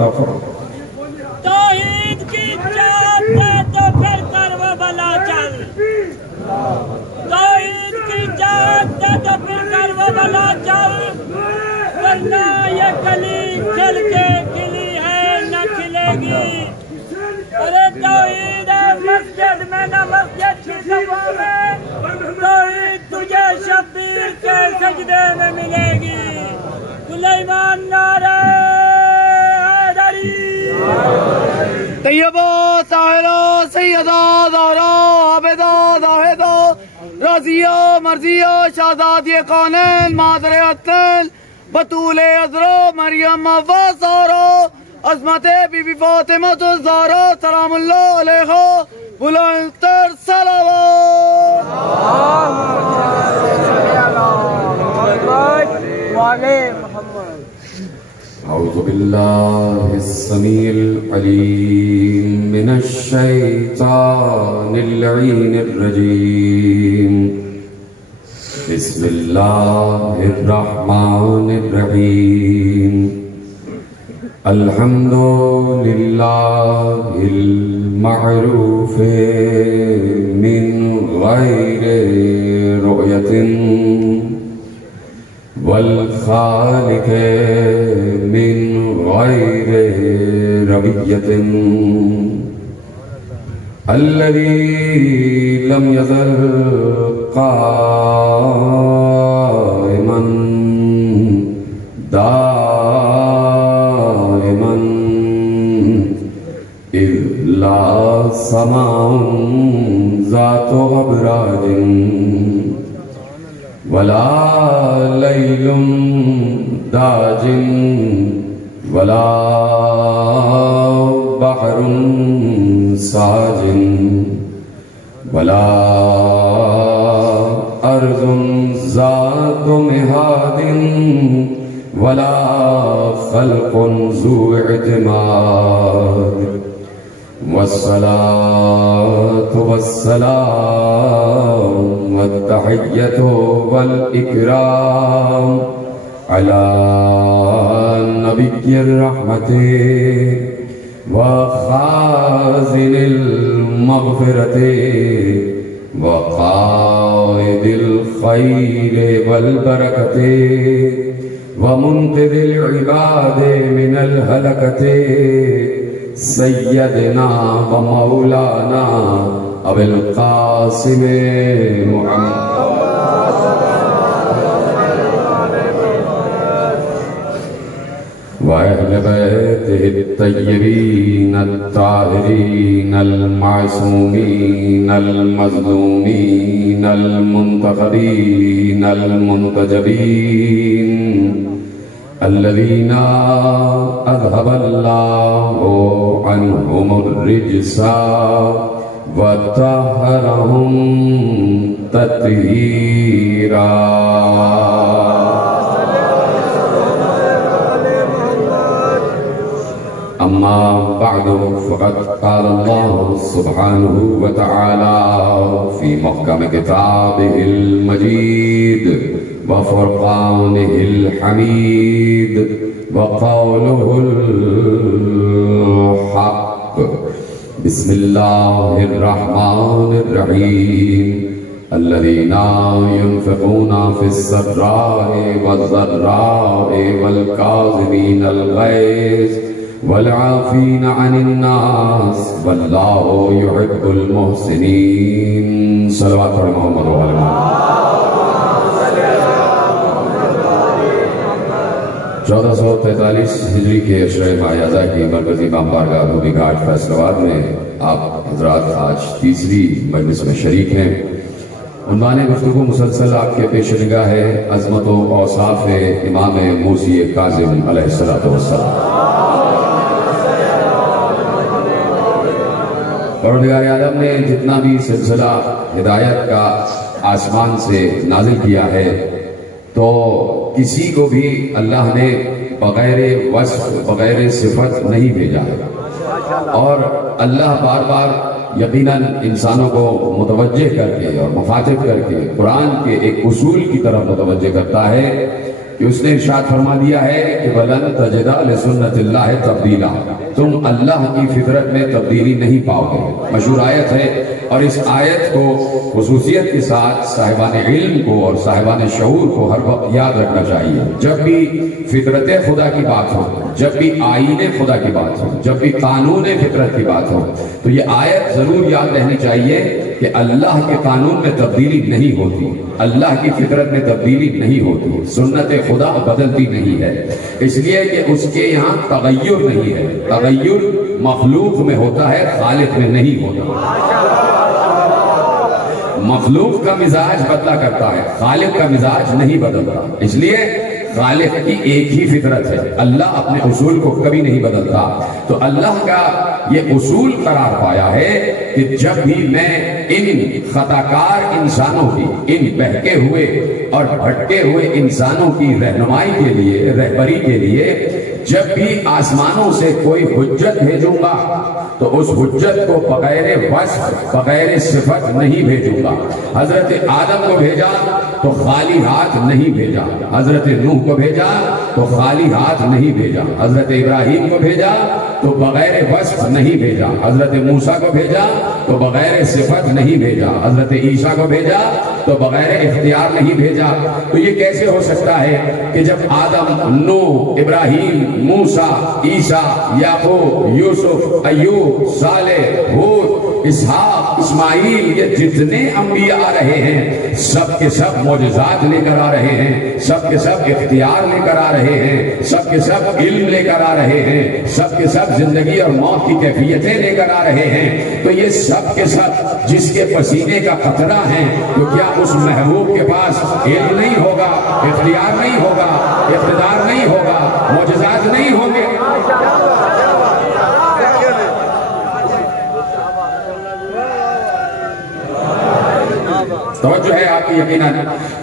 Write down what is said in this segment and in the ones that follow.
عطا فرما۔ توحید کی چاہت ہے تو پھر کر وہ بلا چل، توحید کی چاہت ہے تو پھر کر وہ بلا چل، ورنہ یہ کلی کھل کے کھلی ہے نہ کھلے گی۔ ارے توحید ہے مسجد میں نہ مسجد کی صفوں میں، توحید تجھے شبیر کے سجدے میں ملے گی۔ سلیمان نعرہ حیدری، طیبہ طاہرہ سیدہ زہرا عابدہ زاہدہ رضیہ مرضیہ شہزادی کونین مادر اطل بطول عذرا مریم حوا سارا عظمت بی بی فاطمہ الزہرا سلام اللہ علیہا بلند تر صلوات۔ أعوذ بالله السميع العليم من الشيطان اللعين الرجيم، بسم الله الرحمن الرحيم، الحمد لله المعروف من غير رؤية، والخالق من غير ربية، الذي لم يزل قائما دائما إذ لا سماء ذات أبراج، ولا ليل داج، ولا بحر ساج، ولا أرض ذات مهاد، ولا خلق ذو اعتماد، والصلاة والسلام والتحية والإكرام على نبي الرحمة وخازن المغفرة وقائد الخير والبركة ومنقذ العباد من الهلكة، سيدنا ومولانا أبي القاسم محمد وأهل بيته الطيبين الطاهرين المعصومين المظلومين المنتخبين المنتجبين، الذين أذهب الله عنهم الرجس وطهرهم تطهيرا۔ أما بعد، فقد قال الله سبحانه وتعالى في محكم كتابه المجيد وفرقانه الحميد وقوله الحق، بسم الله الرحمن الرحيم، الذين ينفقون في السراء والضراء والكاظمين الغيظ والعافين عن الناس والله يحب المحسنين۔ صلوات محمد وعلى محمد۔ 1443 ہجری کے عشرہ ماہ اعظہ کی مرکزی امام بارگاہ رومی گھاٹ فیصل آباد میں آپ حضرات آج تیسری مجلس میں شریک ہیں۔ عنوان گفتگو مسلسل آپ کے پیش نگاہ ہے عظمت و اوصاف امام موسی کاظم علیہ السلام۔ پروردگار عالم نے جتنا بھی سلسلہ ہدایت کا آسمان سے نازل کیا ہے، تو کسی کو بھی اللہ نے بغیر وصف بغیر صفت نہیں بھیجا ہے، اور اللہ بار بار یقیناً انسانوں کو متوجہ کر کے اور مخاطب کر کے قرآن کے ایک اصول کی طرف متوجہ کرتا ہے کہ اس نے ارشاد فرما دیا ہے کہ وَلَن تَجِدَ لِسُنَّتِ اللَّهِ تَبْدِيلًا، تم اللہ کی فطرت میں تبدیلی نہیں پاؤ گے۔ مشہور آیت ہے، اور اس آیت کو خصوصیت کے ساتھ صاحبان علم کو اور صاحبان شعور کو ہر وقت یاد رکھنا چاہیے۔ جب بھی فطرت خدا کی بات ہو، جب بھی آئین خدا کی بات ہو، جب بھی قانون فطرت کی بات ہو، تو یہ آیت ضرور یاد رہنی چاہیے کہ اللہ کے قانون میں تبدیلی نہیں ہوتی، اللہ کی فطرت میں تبدیلی نہیں ہوتی، سنت خدا بدلتی نہیں ہے، اس لیے کہ اس کے یہاں تغیر نہیں ہے۔ تغیر مخلوق میں ہوتا ہے، خالق میں نہیں ہوتا۔ مخلوق کا مزاج بدلا کرتا ہے، خالق کا مزاج نہیں بدلتا، اس لیے خالق کی ایک ہی فطرت ہے، اللہ اپنے اصول کو کبھی نہیں بدلتا۔ تو اللہ کا یہ اصول قرار پایا ہے کہ جب بھی میں ان خطاکار انسانوں کی، ان بہکے ہوئے اور بھٹکے ہوئے انسانوں کی رہنمائی کے لیے، رہبری کے لیے جب بھی آسمانوں سے کوئی حجت بھیجوں گا تو اس حجت کو بغیر وصف، بغیر صفت نہیں بھیجوں گا۔ حضرت آدم کو بھیجا تو خالی ہاتھ نہیں بھیجا، حضرت نوح کو بھیجا تو خالی ہاتھ نہیں بھیجا، حضرت ابراہیم کو بھیجا تو بغیر وصف نہیں بھیجا، حضرت موسیٰ کو بھیجا تو بغیر صفت نہیں بھیجا، حضرت عیسیٰ کو بھیجا تو بغیر اختیار نہیں بھیجا۔ تو یہ کیسے ہو سکتا ہے کہ جب آدم، نوح، ابراہیم، موسیٰ، عیسیٰ، یعقوب، یوسف، ایوب، صالح، ہود، اسحاق، اسماعیل، یہ جتنے انبیاء آ رہے ہیں سب کے سب معجزات لے کر آ رہے ہیں، سب کے سب اختیار لے کر آ رہے ہیں، سب کے سب علم لے کر آ رہے ہیں، سب کے سب زندگی اور موت کی کیفیتیں لے کر آ رہے ہیں، تو یہ سب کے سب جس کے پسینے کا قطرہ ہیں، تو کیا اس محبوب کے پاس علم نہیں ہوگا، اختیار نہیں ہوگا، اقتدار نہیں ہوگا، معجزات نہیں ہوں گے؟ توجہ ہے آپ کی یقیناً۔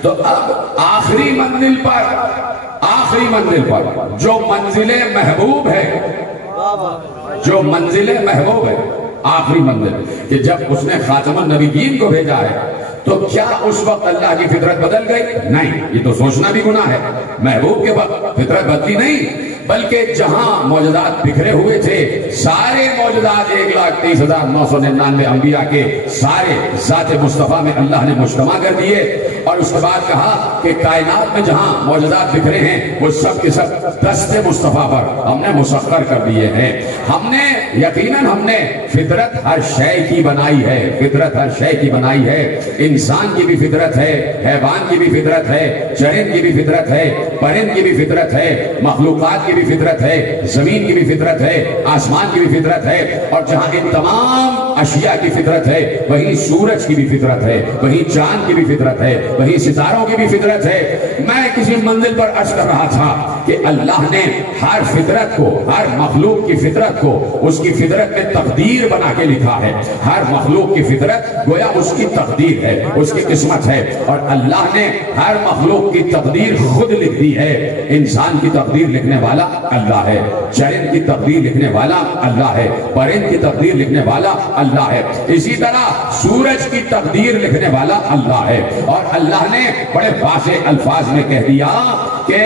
تو اب آخری منزل پر جو منزل محبوب ہے، جو منزل محبوب ہے، آخری منزل کہ جب اس نے خاتم النبیین کو بھیجا ہے تو کیا اس وقت اللہ کی فطرت بدل گئی؟ نہیں، یہ تو سوچنا بھی گناہ ہے۔ محبوب کے وقت فطرت بدلی نہیں، بلکہ جہاں معجزات بکھرے ہوئے تھے، سارے معجزات 1,30,999 انبیاء کے سارے ذات مصطفیٰ میں اللہ نے مجتمع کر دیے، اور اس کے بعد کہا کہ کائنات میں جہاں معجزات بکھرے ہیں وہ سب کے سب دست مصطفیٰ پر ہم نے مسخر کر دیے ہیں۔ ہم نے یقیناً ہم نے فطرت ہر شے کی بنائی ہے، فطرت ہر شے کی بنائی ہے، انسان کی بھی فطرت ہے، حیوان کی بھی فطرت ہے، چرند کی بھی فطرت ہے، پرند کی بھی فطرت ہے، مخلوقات کی بھی فطرت ہے، زمین کی بھی فطرت ہے، آسمان کی بھی فطرت ہے، اور جہاں ان تمام اشیاء کی فطرت ہے وہیں سورج کی بھی فطرت ہے، وہیں چاند کی بھی فطرت ہے، وہیں ستاروں کی بھی فطرت ہے۔ میں کسی منزل پر عرض کر رہا تھا کہ اللہ نے ہر فطرت کو، ہر مخلوق کی فطرت کو اس کی فطرت میں تقدیر بنا کے لکھا ہے۔ ہر مخلوق کی فطرت گویا اس کی تقدیر ہے، اس کی قسمت ہے، اور اللہ نے ہر مخلوق کی تقدیر خود لکھ دی ہے۔ انسان کی تقدیر لکھنے والا اللہ ہے، چرند کی تقدیر لکھنے والا اللہ ہے، پرند کی تقدیر لکھنے والا اللہ ہے، اسی طرح سورج کی تقدیر لکھنے والا اللہ ہے۔ اور اللہ نے بڑے واضح الفاظ میں کہہ دیا کہ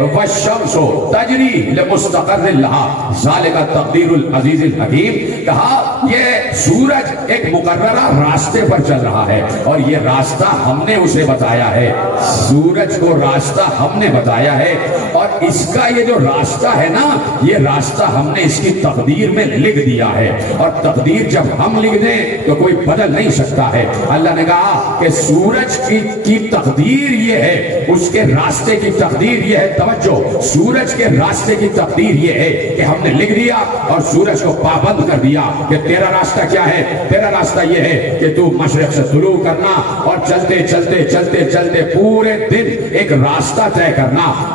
وَالشَّمْسُ تَجْرِي لِمُسْتَقَرٍّ لَهَا ذَلِكَ تَقْدِيرُ الْعَزِيزِ الْحَكِيمِ، کہا یہ سورج ایک مقررہ راستے پر چل رہا ہے، اور یہ راستہ ہم نے اسے بتایا ہے، سورج کو راستہ ہم نے بتایا ہے، اور اس کا یہ جو راستہ ہے نا، یہ راستہ ہم نے اس کی تقدیر میں لکھ دیا ہے، اور تقدیر جب ہم لکھ دیں تو کوئی بدل نہیں سکتا ہے۔ اللہ نے کہا کہ سورج کی تقدیر یہ ہے، اس کے راستے کی تقدیر یہ ہے، توجہ، سورج کے راستے کی تقدیر یہ ہے کہ ہم نے لکھ دیا اور سورج کو پابند کر دیا کہ تیرا راستہ کیا ہے؟ تیرا راستہ یہ ہے کہ تو مشرق سے طلوع کرنا اور چلتے چلتے چلتے چلتے پورے دن ایک راستہ طے کرنا،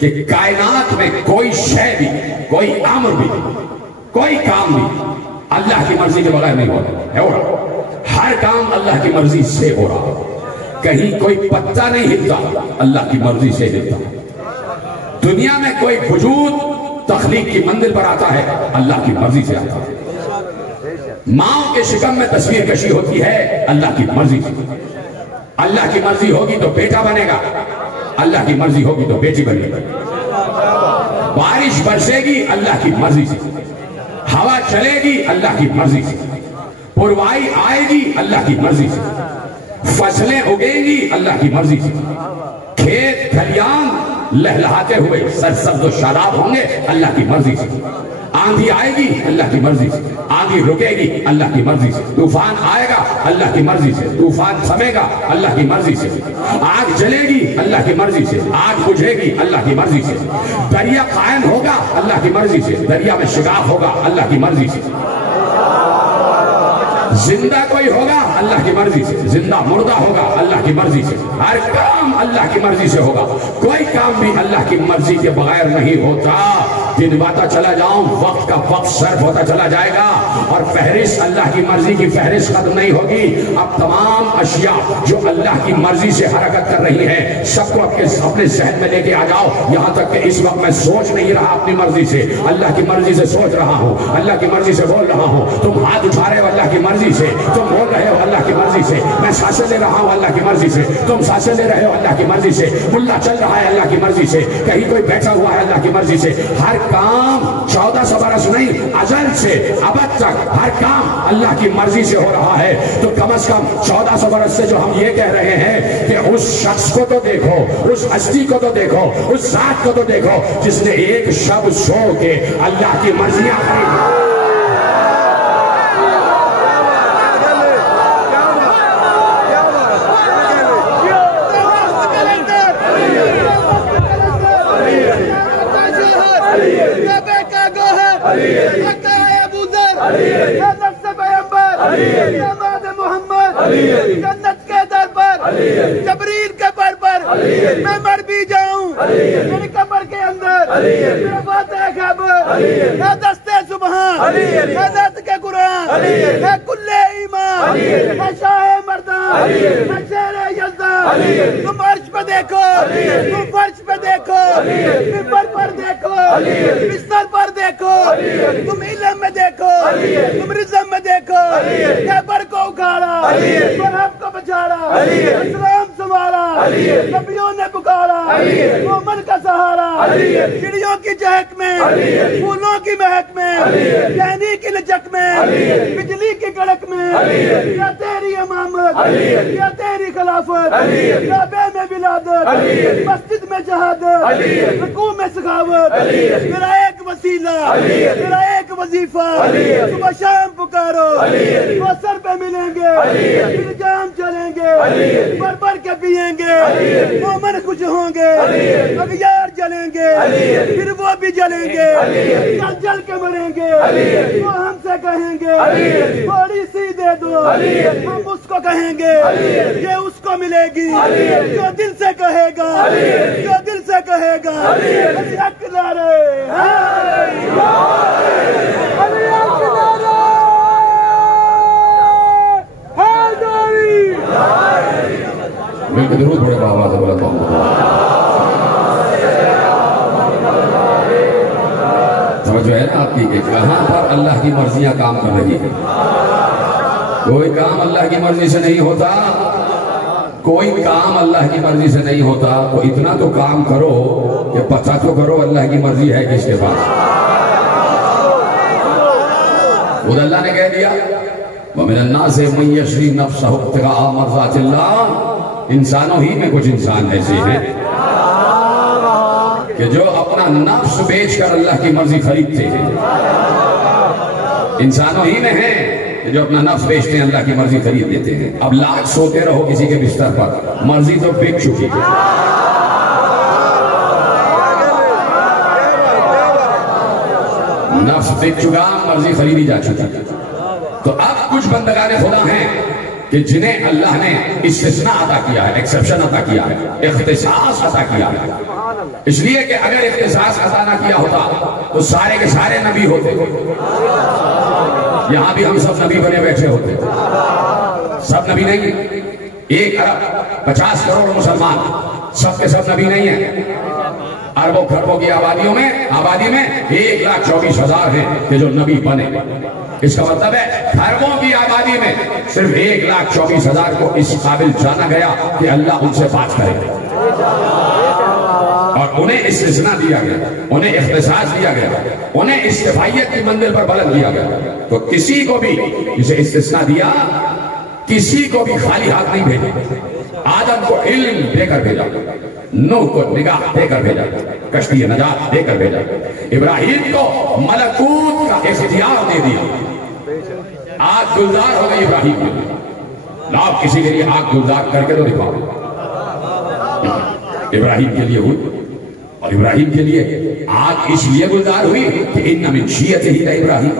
کہ کائنات میں کوئی شے بھی، کوئی امر بھی، کوئی کام بھی اللہ کی مرضی کے بغیر نہیں ہو رہا۔ ہر کام اللہ کی مرضی سے ہو رہا۔ کہیں کوئی پتا نہیں ہلتا، اللہ کی مرضی سے ہلتا۔ دنیا میں کوئی وجود تخلیق کی منزل پر آتا ہے، اللہ کی مرضی سے آتا ہے۔ ماں کے شکم میں تصویر کشی ہوتی ہے، اللہ کی مرضی سے۔ اللہ کی مرضی ہوگی تو بیٹا بنے گا، اللہ کی مرضی ہوگی تو بیٹی بنے گی۔ بارش برسے گی اللہ کی مرضی سے، ہوا چلے گی اللہ کی مرضی سے، پروائی آئے گی اللہ کی مرضی سے، فصلیں اگیں گی اللہ کی مرضی سے، کھیت کھلیان لہلہاتے ہوئے سرسبز و شاداب ہوں گے اللہ کی مرضی سے۔ آندھی آئے گی اللہ کی مرضی سے، آندھی رکے گی اللہ کی مرضی سے، طوفان آئے گا اللہ کی مرضی سے، طوفان تھمے گا اللہ کی مرضی سے، آگ جلے گی اللہ کی مرضی سے، آگ بجھے گی اللہ کی مرضی سے، دریا قائم ہوگا اللہ کی مرضی سے، دریا میں شگاف ہوگا اللہ کی مرضی سے، زندہ کوئی ہوگا اللہ کی مرضی سے، زندہ مردہ ہوگا اللہ کی مرضی سے، ہر کام اللہ کی مرضی سے ہوگا، کوئی کام بھی اللہ کی مرضی کے بغیر نہیں ہوتا۔ دن باتا چلا جاؤں، وقت کا وقت صرف ہوتا چلا جائے گا اور فہرست اللہ کی مرضی کی فہرست ختم نہیں ہوگی۔ اب تمام اشیاء جو اللہ کی مرضی سے حرکت کر رہی ہیں سب کو اپنے ذہن میں لے کے آ جاؤ، یہاں تک کہ اس وقت میں سوچ نہیں رہا اپنی مرضی سے، اللہ کی مرضی سے سوچ رہا ہوں، اللہ کی مرضی سے بول رہا ہوں۔ تم ہاتھ اٹھا رہے ہو اللہ کی مرضی سے، تم بول رہے ہو اللہ کی مرضی سے، میں سانسیں لے رہا ہوں اللہ کی مرضی سے، تم سانسیں لے رہے ہو اللہ کی مرضی سے، ملا چل رہا ہے اللہ کی مرضی سے، کہیں کوئی بیٹھا ہوا ہے اللہ کی مرضی سے۔ ہر کام 1400 برس نہیں، ازل سے ابد تک ہر کام اللہ کی مرضی سے ہو رہا ہے۔ تو کم از کم 1400 برس سے جو ہم یہ کہہ رہے ہیں کہ اس شخص کو تو دیکھو، اس ہستی کو تو دیکھو، اس ذات کو تو دیکھو جس نے ایک شب سو کے اللہ کی مرضیاں خریدی۔ جنت کے در پر، جبریل کے پر پر میں مر بھی جاؤں، میری قبر کے اندر میرا فاتح خبر، میں دستے سبحان، میں دست کے قرآن، میں کل ایمان، میں شاہ مردان، میں شیر یزدان۔ تم عرش پہ دیکھو، تم فرش پہ دیکھو، ممبر پر دیکھو، بستر پر دیکھو، تم علم میں دیکھو، تم رزم میں دیکھو، قبر کو اکھاڑا، مرحب کو بچاڑا، اسلام سنوارا، نبیوں نے پکارا، مومن کا سہارا، چڑیوں کی چہک میں، پھولوں کی مہک میں، جہنی کی لچک میں، بجلی کی کڑک میں، یا تیری امامت، یا تیری خلافت، کعبے میں ولادت، مسجد میں شہادت، رکوع میں سخاوت، میرا ایک وسیلہ، میرا ایک وظیفہ، صبح شام پکارو، وہ سر پہ ملیں گے، پھر جام چلیں گے، بھر بھر کے پیئیں گے، مومن خوش ہوں گے، اغیار جلیں گے، پھر وہ بھی جلیں گے، جل جل کے مریں گے، وہ ہم سے کہیں گے تھوڑی سی دے دو، ہم اس کو کہیں گے یہ اس کو ملے گی، جو دل سے کہے گا، جو دل سے کہے گا، علی حق نعرے علی حق نعرے ملک درود بڑے بابا سے بولتا ہوں۔ توجہ ہے نا آپ کی کہ کہاں پر اللہ کی مرضیاں کام کر رہی ہیں۔ کوئی کام اللہ کی مرضی سے نہیں ہوتا، کوئی کام اللہ کی مرضی سے نہیں ہوتا۔ تو اتنا تو کام کرو کہ پتہ تو کرو اللہ کی مرضی ہے کس کے پاس۔ خود اللہ نے کہہ دیا وَمِنَ النَّاسِ مَن يَشْرِي نَفْسَهُ ابْتِغَاءَ مَرْضَاتِ اللَّهِ۔ انسانوں ہی میں کچھ انسان ایسے ہیں کہ جو اپنا نفس بیچ کر اللہ کی مرضی خریدتے ہیں۔ انسانوں ہی میں ہیں کہ جو اپنا نفس بیچتے ہیں، اللہ کی مرضی خرید لیتے ہیں۔ اب لاکھ سوتے رہو کسی کے بستر پر، مرضی تو بک چکی ہے۔ نفس بک چکا، مرضی خریدی جا چکی۔ تو اب کچھ بندگان خدا ہیں کہ جنہیں اللہ نے استثناء عطا کیا ہے، ایکسپشن عطا کیا ہے، اختصاص عطا کیا ہے۔ اس لیے کہ اگر اختصاص عطا نہ کیا ہوتا تو سارے کے سارے نبی ہوتے، یہاں بھی ہم سب نبی بنے بیٹھے ہوتے، سب نبی نہیں ہیں۔ 1 ارب 50 کروڑ مسلمان سب کے سب نبی نہیں ہیں۔ اربوں خربوں کی آبادی میں 1,24,000 ہیں کہ جو نبی بنے۔ اس کا مطلب ہے خربوں کی آبادی میں صرف 1,24,000 کو اس قابل جانا گیا کہ اللہ ان سے بات کرے، اور انہیں استثناء دیا گیا، انہیں اختصاص دیا گیا، انہیں استفائیت کی منزل پر بلند کیا گیا۔ تو کسی کو بھی جسے استثناء دیا، کسی کو بھی خالی ہاتھ نہیں بھیجا۔ آدم کو علم دے کر بھیجا، نوح کو نگاہ دے کر بھیجا، کشتی نجات دے کر بھیجا، ابراہیم کو ملکوت کا اختیار دے دیا۔ آگ گلزار ہو گئی ابراہیم کے لیے، آپ کسی کے لیے آگ گلزار کر کے تو دکھاؤ۔ ابراہیم کے لیے ہوئی، اور ابراہیم کے لیے آگ اس لیے گلزار ہوئی کہ ان من شیعتہ ابراہیم۔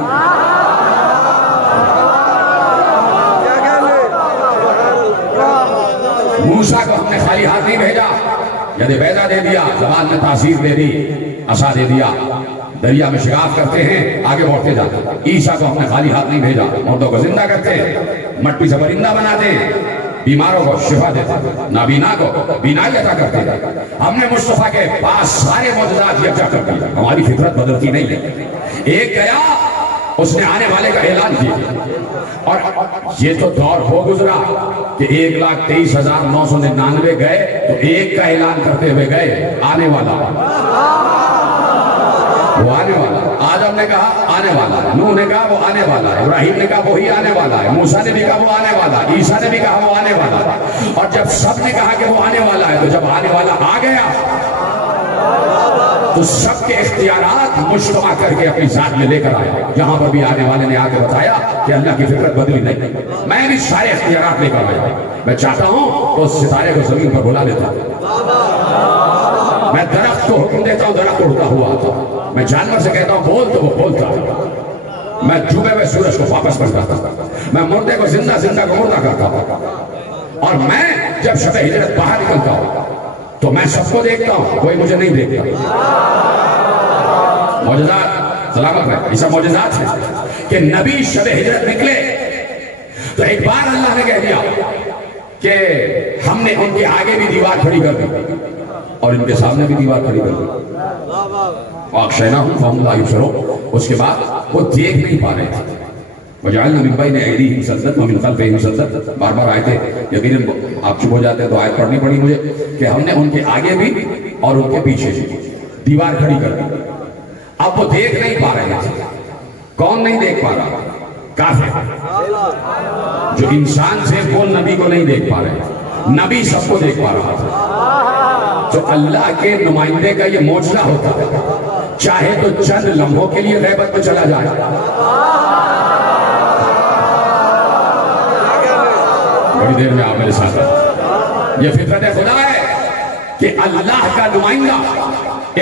موسیٰ کو ہم نے خالی ہاتھ نہیں بھیجا، ید بیضا دے دیا، زبان میں تاثیر دے دی، عصا دے دیا، دریا میں شگاف کرتے ہیں آگے بڑھتے جاتے۔ عیسیٰ کو ہم نے خالی ہاتھ نہیں بھیجا، مردوں کو زندہ کرتے ہیں، مٹی سے پرندہ بناتے ہیں، بیماروں کو شفا دیتے ہیں، نابینا کو بینائی عطا کرتے ہیں۔ ہم نے مصطفیٰ کے پاس سارے معجزات یکجا کر دیا، ہماری فطرت بدلتی نہیں ہے۔ ایک گیا، اس نے آنے والے کا اعلان کیا، اور یہ تو دور ہو گزرا کہ 1,23,999 گئے تو ایک کا اعلان کرتے ہوئے گئے، آنے والا، وہ آنے والا۔ آدم نے کہا آنے والا، نوح نے کہا وہ آنے والا، ابراہیم نے کہا وہی آنے والا ہے، موسیٰ نے بھی کہا وہ آنے والا، عیسیٰ نے بھی کہا وہ آنے والا۔ اور جب سب نے کہا کہ وہ آنے والا ہے، تو جب آنے والا آ گیا تو سب کے اختیارات مجتمع کر کے اپنی ذات میں لے کر آئے۔ جہاں پر بھی آنے والے نے آ کے بتایا کہ اللہ کی فطرت بدلی نہیں، میں بھی سارے اختیارات لے کر آیا، میں چاہتا ہوں تو اس ستارے کو زمین پر بلا دیتا ہوں، میں درخت کو حکم دیتا ہوں درخت اڑتا ہوا آتا، میں جانور سے کہتا ہوں بول تو وہ بولتا ہے، میں ڈوبے ہوئے سورج کو واپس پلٹاتا ہوں، میں مردے کو زندہ، زندہ کو مردہ کرتا ہوں، اور میں جب شب ہجرت باہر نکلتا ہوں تو میں سب کو دیکھتا ہوں، کوئی مجھے نہیں دیکھتا۔ معجزات سلامت ہے، یہ سب معجزات ہیں کہ نبی شب ہجرت نکلے تو ایک بار اللہ نے کہہ دیا کہ ہم نے ان کے آگے بھی دیوار کھڑی کر دی اور ان کے سامنے بھی دیوار کھڑی کر دی، وَأَغْشَيْنَاهُمْ فَهُمْ لَا يُبْصِرُونَ۔ اس کے بعد وہ دیکھ نہیں پا رہے تھے، وَجَعَلْنَا مِن بَيْنِ أَيْدِيهِمْ سَدًّا وَمِنْ خَلْفِهِمْ سَدًّا، بار بار آئے تھے، یقیناً آپ چپ ہو جاتے ہیں تو آیت پڑھنی پڑی مجھے کہ ہم نے ان کے آگے بھی اور ان کے پیچھے بھی دیوار کھڑی کر دی۔ اب وہ دیکھ نہیں پا رہے تھے، کون نہیں دیکھ پا رہا؟ کافر، جو انسان سے وہ نبی کو نہیں دیکھ پا رہے، نبی سب کو دیکھ پا رہا تھا۔ تو اللہ کے نمائندے کا یہ معجزہ ہوتا ہے، چاہے تو چند لمحوں کے لیے غیبت میں چلا جائے، بڑی دیر میں آپ میرے ساتھ ہیں، یہ فطرت خدا ہے کہ اللہ کا نمائندہ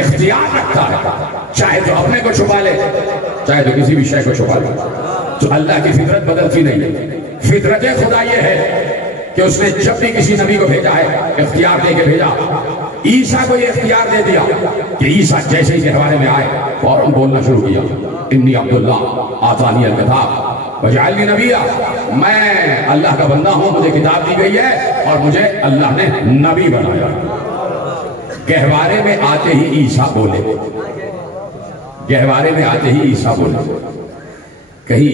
اختیار رکھتا ہے، چاہے تو اپنے کو چھپا لے، چاہے تو کسی بھی شے کو چھپا لے۔ تو اللہ کی فطرت بدلتی نہیں ہے، فطرت خدا یہ ہے کہ اس نے جب بھی کسی نبی کو بھیجا ہے اختیار دے کے بھیجا۔ عیسیٰ کو یہ اختیار دے دیا کہ عیسیٰ جیسے ہی کہوانے میں آئے فوراً بولنا شروع کیا، انی عبداللہ آتانی الکتاب وجعلنی نبیہ، میں اللہ کا بندہ ہوں، مجھے کتاب دی گئی ہے اور مجھے اللہ نے نبی بنایا۔ گہوارے میں آتے ہی عیسیٰ بولے، گہوارے میں آتے ہی عیسیٰ بولے۔ کہیں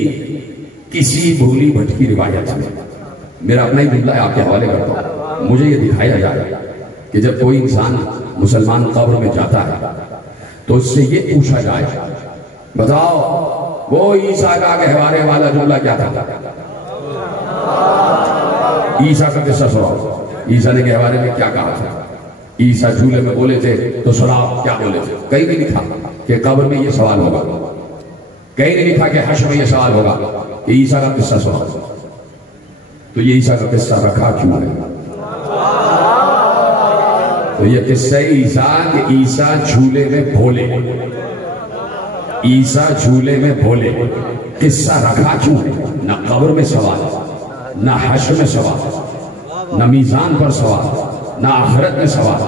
کسی بھولی بھٹکی روایت میں میرا اپنا ہی جملہ ہے، آپ کے حوالے کرتا ہوں، مجھے یہ دکھایا جائے کہ جب کوئی انسان مسلمان قبر میں جاتا ہے تو اس سے یہ پوچھا جائے بتاؤ وہ عیسیٰ کا گہوارے والا جملہ کیا تھا؟ عیسیٰ کا قصہ سناؤ، عیسیٰ نے گہوارے میں کیا کہا تھا؟ عیسیٰ جھولے میں بولے تھے تو سناؤ کیا بولے تھے؟ کہیں نہیں لکھا کہ قبر میں یہ سوال ہوگا، کہیں نہیں لکھا کہ حشر میں یہ سوال ہوگا کہ عیسیٰ کا قصہ سناؤ۔ تو یہ عیسیٰ کا قصہ رکھا کیوں ہے؟ تو یہ قصہ عیسیٰ کہ عیسیٰ جھولے میں بھولے، عیسیٰ جھولے میں بھولے، قصہ رکھا کیوں ہے؟ نہ قبر میں سوال، نہ حشر میں سوال، نہ میزان پر سوال، نہ آخرت میں سوال،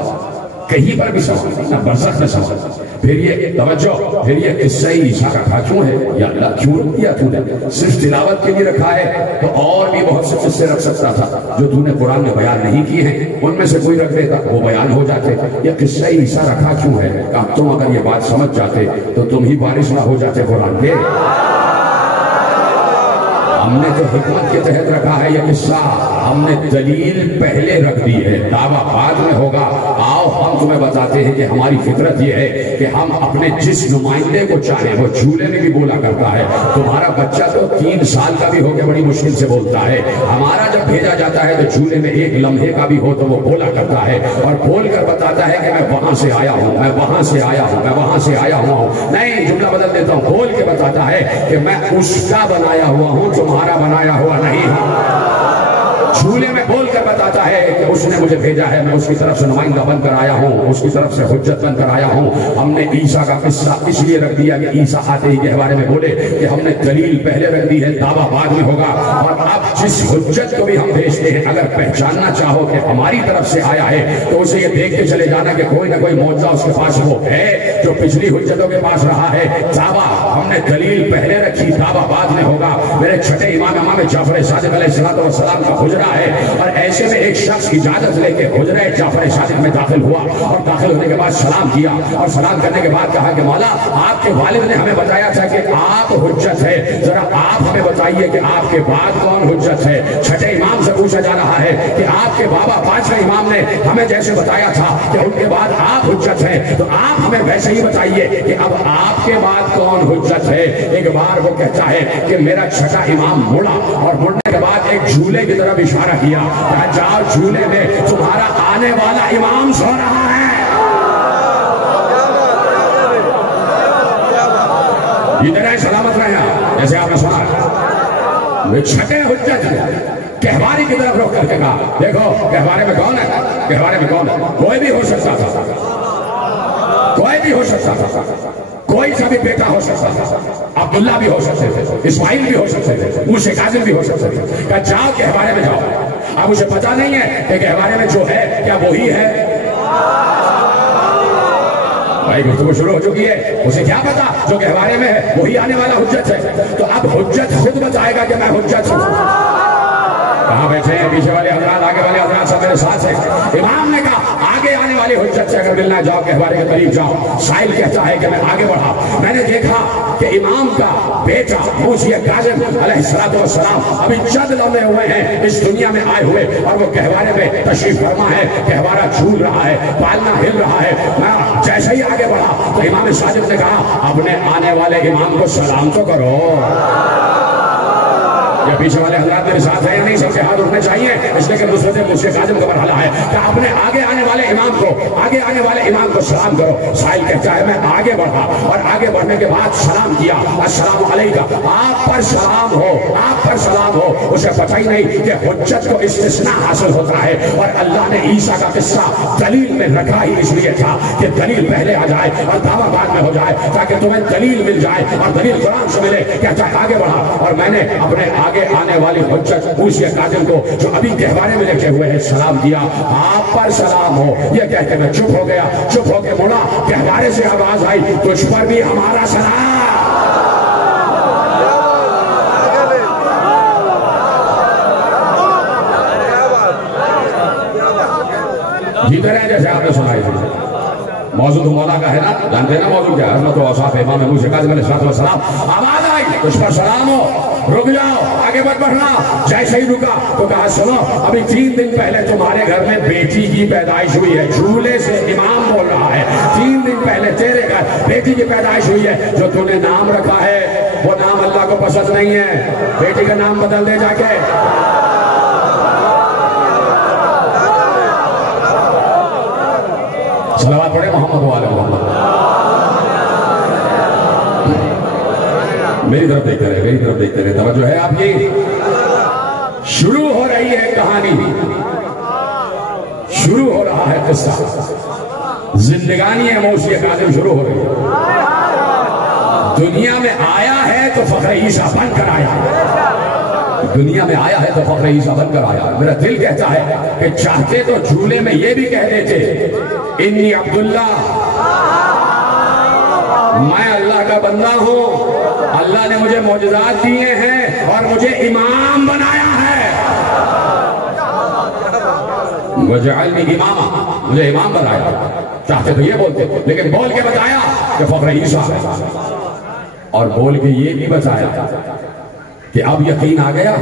کہیں پر بھی سوال نہیں، نہ برزخ میں سوال۔ پھر یہ توجہ، پھر یہ قصہ عیسیٰ کا تھا، کیوں ہے یا اللہ کیوں رکھ دیا تو نے؟ صرف تلاوت کے لیے رکھا ہے تو اور بھی بہت سے قصے رکھ سکتا تھا جو تو نے قرآن میں بیان نہیں کیے ہیں، ان میں سے کوئی رکھ دیتا وہ بیان ہو جاتے۔ یہ قصہ عیسیٰ رکھا کیوں ہے؟ کہ تم اگر یہ بات سمجھ جاتے تو تم ہی بارش نہ ہو جاتے قرآن کے۔ ہم نے تو حکمت کے تحت رکھا ہے یہ قصہ، ہم نے دلیل پہلے رکھ دی ہے، دعویٰ بعد میں ہوگا۔ آؤ ہم تمہیں بتاتے ہیں کہ ہماری فطرت یہ ہے کہ ہم اپنے جس نمائندے کو چاہیں وہ جھولے میں بھی بولا کرتا ہے۔ تمہارا بچہ تو 3 سال کا بھی ہو کے بڑی مشکل سے بولتا ہے، ہمارا جب بھیجا جاتا ہے تو جھولے میں 1 لمحے کا بھی ہو تو وہ بولا کرتا ہے اور بول کر بتاتا ہے کہ میں وہاں سے آیا ہوں، میں وہاں سے آیا ہوں، میں وہاں سے آیا ہوا ہوں۔ نہیں، جملہ بدل دیتا ہوں، بول کے بتاتا ہے کہ میں اس کا بنایا ہوا ہوں، تمہارا بنایا ہوا نہیں ہوں۔ جھولے میں بول کر بتاتا ہے کہ اس نے مجھے بھیجا ہے، میں اس کی طرف سے نمائندہ بن کر آیا ہوں، اس کی طرف سے حجت بن کر آیا ہوں۔ ہم نے عیسیٰ کا قصہ اس لیے رکھ دیا کہ عیسیٰ آتے ہی کے بارے میں بولے کہ ہم نے دلیل پہلے رکھ دی ہے، دعویٰ بعد میں ہوگا۔ اور اب جس حجت کو بھی ہم بھیجتے ہیں اگر پہچاننا چاہو کہ ہماری طرف سے آیا ہے تو اسے یہ دیکھ کے چلے جانا کہ کوئی نہ کوئی معجزہ اس کے پاس وہ ہے جو پچھلی حجتوں کے پاس رہا ہے۔ دعویٰ ہم نے دلیل پہلے رکھی، دعویٰ بعد میں ہوگا۔ میرے چھٹے امام جعفر صادق علیہ السلام کا حجرہ ہے اور ایسے میں ایک شخص اجازت لے کے حجرہ جعفر صادق میں داخل ہوا اور داخل ہونے کے بعد سلام کیا اور سلام کرنے کے بعد کہا کہ مولا آپ کے والد نے ہمیں بتایا تھا کہ آپ حجت ہے، ذرا آپ ہمیں بتائیے کہ آپ کے بعد کون حجت ہے۔ چھٹے امام سے پوچھا جا رہا ہے کہ آپ کے بابا 5ویں امام نے ہمیں جیسے بتایا تھا کہ ان کے بعد آپ حجت ہیں تو آپ ہمیں ویسے ہی بتائیے کہ اب آپ کے بعد کون حجت ہے۔ ایک بار وہ کہتا ہے کہ میرا چھٹا امام مڑا اور مڑنے کے بعد ایک جھولے کی طرف اشارہ کیا، جاؤ جھولے میں تمہارا آنے والا امام سو رہا ہے۔ ادھر ہے سلامت رہے ہیں، جیسے آپ نے سنا وہ چھٹے حجت ہے۔ کہواری کی طرف رخ کر کے کہا دیکھو کہوارے میں کون ہے، کہوارے میں کون ہے؟ کوئی بھی ہو سکتا تھا، کوئی بھی ہو سکتا تھا، کوئی سا بھی بیٹا ہو سکتا تھا، عبداللہ بھی ہو سکتے تھے، اسماعیل بھی ہو سکتے تھے، موسیٰ کاظم بھی ہو سکتے تھے۔ کہ جاؤ کہوارے میں جاؤ۔ اب اسے پتا نہیں ہے کہ گہوارے میں جو ہے کیا وہی ہے؟ بھائی گفتگو شروع ہو چکی ہے، اسے کیا پتا جو گہوارے میں ہے وہی آنے والا حجت ہے؟ تو اب حجت خود بتائے گا کہ میں حجت ہوں۔ کہاں بیٹھے ہیں پیچھے والے حضرات، آگے والے حضرات سب میرے ساتھ ہیں۔ امام نے کہا آگے آنے والی حجت سے اگر ملنا جاؤ گہوارے کے قریب جاؤ۔ سائل کہتا ہے کہ میں آگے بڑھا، میں نے دیکھا کہ امام کا بیٹا موسیٰ کاظم علیہ السلام ابھی چند لمحے ہوئے ہیں اس دنیا میں آئے ہوئے اور وہ گہوارے میں تشریف فرما ہے، گہوارہ جھول رہا ہے، پالنا ہل رہا ہے۔ میں جیسے ہی آگے بڑھا تو امام صادق نے کہا اپنے آنے والے امام کو سلام تو کرو۔ یا پیچھے والے حضرات میرے ساتھ ہیں یا نہیں؟ سب کے ہاتھ اٹھنے چاہیے، اس لیے کہ موسیٰ کاظم کا مرحلہ ہے کہ اپنے آگے آنے والے امام کو سلام کرو۔ سائل کہتا ہے میں آگے بڑھا اور آگے بڑھنے کے بعد سلام کیا، السلام علیکم، آپ پر سلام ہو، آپ پر سلام ہو۔ اسے پتہ ہی نہیں کہ حجت کو استثناء حاصل ہوتا ہے اور اللہ نے عیسیٰ کا قصہ دلیل میں رکھا ہی اس لیے تھا کہ دلیل پہلے آ جائے اور دعویٰ بعد میں ہو جائے تاکہ تمہیں دلیل مل جائے اور دلیل قرآن سے ملے۔ کہتا ہے آگے بڑھا اور میں نے اپنے آگے آنے والی حجت موسیٰ کاظم کو جو ابھی گہوارے میں لکھے ہوئے ہیں سلام دیا، آپ پر سلام ہو۔ یہ کہہ کے میں چپ ہو گیا، چپ ہو کے مڑا، گہوارے سے آواز آئی تجھ پر بھی ہمارا سلام۔ جیتے رہے جیسے آپ نے سنائی تھی۔ موضوع تو مولا کا ہے نا، جانتے ہیں نا موضوع کیا ہے؟ حضرت و اصحاب امام موسیٰ کاظم علیہ السلام، آواز آئی تجھ پر سلام ہو، رک جاؤ، آگے مت بڑھنا۔ جیسے ہی رکا تو کہا سنو ابھی 3 دن پہلے تمہارے گھر میں بیٹی کی پیدائش ہوئی ہے۔ جھولے سے امام بول رہا ہے 3 دن پہلے تیرے گھر بیٹی کی پیدائش ہوئی ہے، جو تو نے نام رکھا ہے وہ نام اللہ کو پسند نہیں ہے، بیٹی کا نام بدل دے جا کے۔ صلوات پڑھے محمد و آل محمد۔ میری طرف دیکھتے رہے، میری طرف دیکھتے رہے، توجہ ہے آپ کی۔ شروع ہو رہی ہے کہانی، شروع ہو رہا ہے قصہ، زندگانی ہے موسیٰ کاظم شروع ہو رہی ہے۔ دنیا میں آیا ہے تو فخر عیسیٰ بن کر آیا، دنیا میں آیا ہے تو فخر عیسیٰ بن کر آیا۔ میرا دل کہتا ہے کہ چاہتے تو جھولے میں یہ بھی کہہ دیتے انی عبداللہ، میں اللہ کا بندہ ہوں، اللہ نے مجھے معجزات دیے ہیں اور مجھے امام بنایا ہے۔ وجعلنی اماما، مجھے امام بنایا، چاہتے تو یہ بولتے لیکن بول کے بتایا کہ فخر عیسیٰ ہے، اور بول کے یہ بھی بتایا کہ اب یقین آ گیا،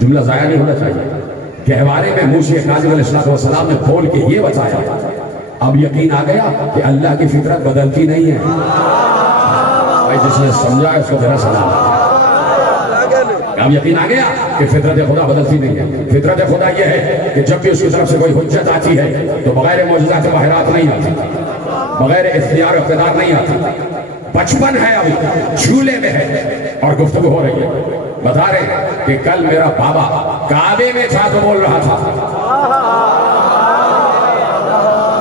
جملہ ضائع نہیں ہونا چاہیے، گہوارے میں موسیٰ کاظم علیہ السلام نے بول کے یہ بتایا اب یقین آ گیا کہ اللہ کی فطرت بدلتی نہیں ہے۔ بھائی جس نے سمجھا اس کو میرا سلام۔ اب یقین آ گیا کہ فطرت خدا بدلتی نہیں ہے۔ فطرت خدا یہ ہے کہ جب بھی اس کی طرف سے کوئی حجت آتی ہے تو بغیر معجزات باہرات نہیں آتی، بغیر اختیار و اقتدار نہیں آتی۔ بچپن ہے ابھی، جھولے میں ہے اور گفتگو ہو رہی ہے، بتا رہے ہیں کہ کل میرا بابا کعبے میں تھا تو بول رہا تھا،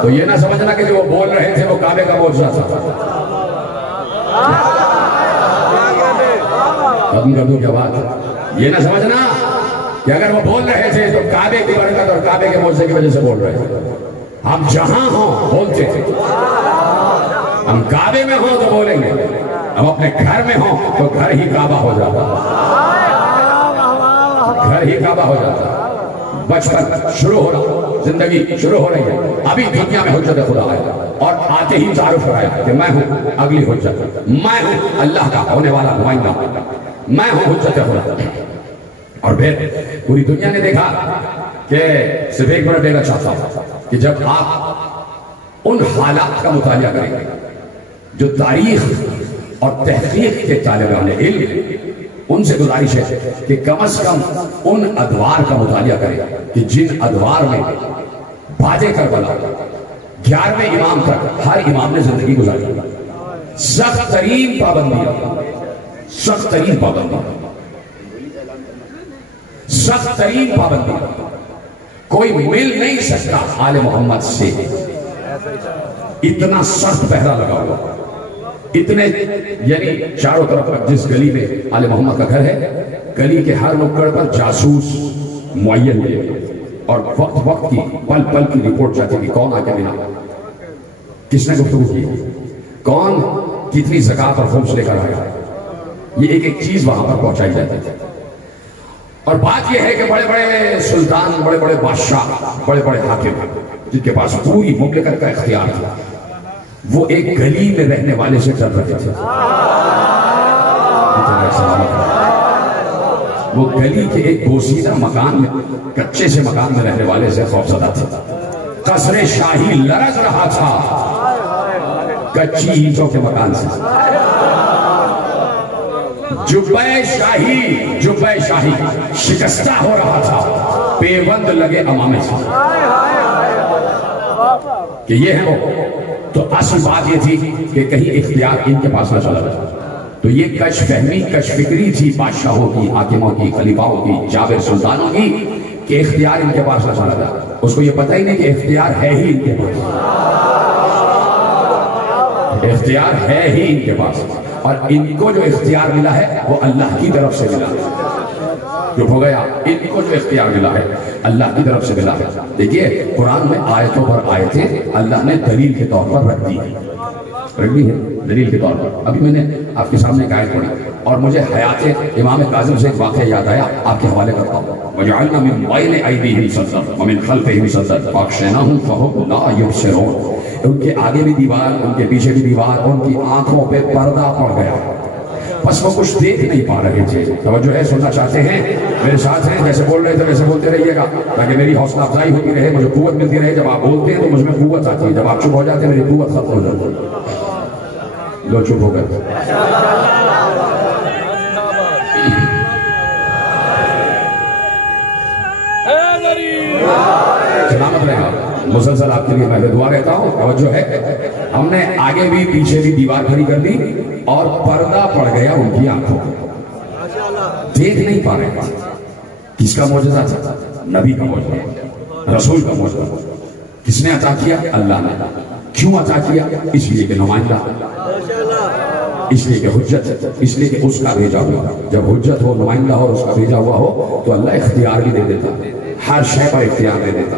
تو یہ نہ سمجھنا کہ جو وہ بول رہے تھے وہ کعبے کا معجزہ تھا۔ ختم کر دوں کیا بات؟ یہ نہ سمجھنا کہ اگر وہ بول رہے تھے تو کعبے کی برکت اور کعبے کے معجزے کی وجہ سے بول رہے تھے۔ ہم جہاں ہوں بولتے تھے، ہم کعبے میں ہوں تو بولیں گے، ہم اپنے گھر میں ہوں تو گھر ہی کعبہ ہو جاتا، گھر ہی کعبہ ہو جاتا۔ بچپن شروع ہو رہا، زندگی شروع ہو رہی ہے، ابھی دنیا میں حجت خدا ہے، اور آتے ہی تعارف کرایا کہ میں ہوں اگلی حجت، میں ہوں اللہ کا ہونے والا نمائندہ، میں ہوں حجت خدا۔ اور پھر پوری دنیا نے دیکھا کہ صرف ایک منٹ دینا چاہتا ہوں کہ جب آپ ان حالات کا مطالعہ کریں گے جو تاریخ اور تحقیق کے طالبان علم، ان سے گزارش ہے کہ کم از کم ان ادوار کا مطالعہ کریں کہ جن ادوار میں باج کربلا 11ویں امام تک ہر امام نے زندگی گزاری، سخت ترین پابندیاں، سخت ترین پابندیاں، سخت ترین پابندیاں، کوئی مل نہیں سکتا آل محمد سے، اتنا سخت پہرا لگا ہوا، اتنے یعنی چاروں طرف جس گلی میں آل محمد کا گھر ہے، گلی کے ہر نکڑ پر جاسوس معین ہوئے، اور وقت وقت کی پل پل کی رپورٹ جاتی تھی، کون آ کے ملا، کس نے گفتگو کی، کون کتنی زکوٰۃ اور خمس لے کر آیا، یہ ایک ایک چیز وہاں پر پہنچائی جاتی تھی۔ اور بات یہ ہے کہ بڑے بڑے سلطان، بڑے بڑے بادشاہ، بڑے بڑے حاکم جن کے پاس پوری مملکت کا اختیار تھا، وہ ایک گلی میں رہنے والے سے ڈر رہے تھے، وہ گلی کے ایک بوسیدہ مکان میں، کچے سے مکان میں رہنے والے سے خوفزدہ تھے۔ قصر شاہی لرز رہا تھا کچی اینٹوں کے مکان سے، جبہ شاہی شکستہ ہو رہا تھا پیوند لگے امامے سے، کہ یہ ہے وہ۔ تو اصل بات یہ تھی کہ کہیں اختیار ان کے پاس نہ چلا جائے، تو یہ کش فہمی، کش فکری تھی بادشاہوں کی، حاکموں کی، خلیفاؤں کی، جابر سلطانوں کی، کہ اختیار ان کے پاس نہ چلا جائے۔ اس کو یہ پتہ ہی نہیں کہ اختیار ہے ہی ان کے پاس، اختیار ہے ہی ان کے پاس، اور ان کو جو اختیار ملا ہے وہ اللہ کی طرف سے ملا ہے۔ جو ہو گیا، ان کو جو اختیار ملا ہے اللہ کی طرف سے ملا ہے۔ دیکھیے قرآن میں آیتوں پر آیتیں اللہ نے دلیل کے طور پر رکھ دی ہے، دلیل کے طور پر۔ ابھی میں نے آپ کے سامنے ایک آیت پڑھی اور مجھے حیات امام کاظم سے ایک واقعہ یاد آیا، آپ کے حوالے کرتا ہوں۔ وَجَعَلْنَا مِن بَيْنِ أَيْدِيهِمْ سَدًّا وَمِن خَلْفِهِمْ سَدًّا فَأَغْشَيْنَاهُمْ فَهُمْ لَا يُبْصِرُونَ۔ ان کے آگے بھی دیوار، ان کے پیچھے بھی دیوار، ان کی آنکھوں پہ پردہ پڑ گیا، بس وہ کچھ دیکھ نہیں پا رہے تھے۔ توجہ ہے، سننا چاہتے ہیں؟ میرے ساتھ ہیں، جیسے بول رہے تھے ویسے بولتے رہیے گا تاکہ میری حوصلہ افزائی ہوتی رہے، مجھے قوت ملتی رہے۔ جب آپ بولتے ہیں تو مجھ میں قوت آتی ہے، جب آپ چپ ہو جاتے ہیں میری قوت ختم ہو جاتی ہے۔ لو چپ ہو گئے، سلامت رہے گا۔ مسلسل آپ کے لیے میں دعا رہتا ہوں، توجہ ہے۔ ہم نے آگے بھی پیچھے بھی دیوار کھڑی کر دی اور پردہ پڑ گیا ان کی آنکھوں، دیکھ نہیں پا رہے تھے۔ کس کا معجزہ تھا؟ نبی کا معجزہ، رسول کا معجزہ۔ کس نے عطا کیا؟ اللہ نے۔ کیوں عطا کیا؟ اس لیے کہ نمائندہ، اس لیے کہ حجت، اس لیے کہ اس کا بھیجا ہوا۔ جب حجت ہو، نمائندہ ہو، اس کا بھیجا ہوا ہو تو اللہ اختیار بھی دے دیتا، ہر شے پر اختیار دے دیتا۔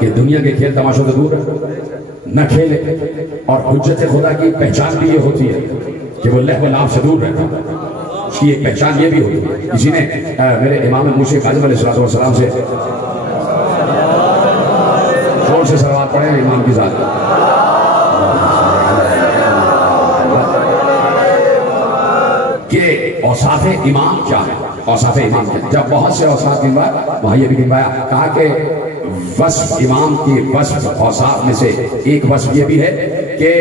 کہ دنیا کے کھیل تماشوں سے دور نہ کھیلے، اور حجت خدا کی پہچان بھی یہ ہوتی ہے کہ وہ لہو و لعب سے دور رہتا ہے. اس کی ایک پہچان یہ بھی ہوتی ہے. کسی نے میرے امام موسی کاظم علیہ السلام سے زور سے صلوات پڑھے امام کی ذات کہ اوصاف امام کیا ہے. اوصاف امام کیا ہے؟ جب بہت سے اوصاف گنوائے وہاں یہ بھی گنوایا، کہا کہ وصف امام کی وصف اوصاف میں سے ایک وصف یہ بھی ہے کہ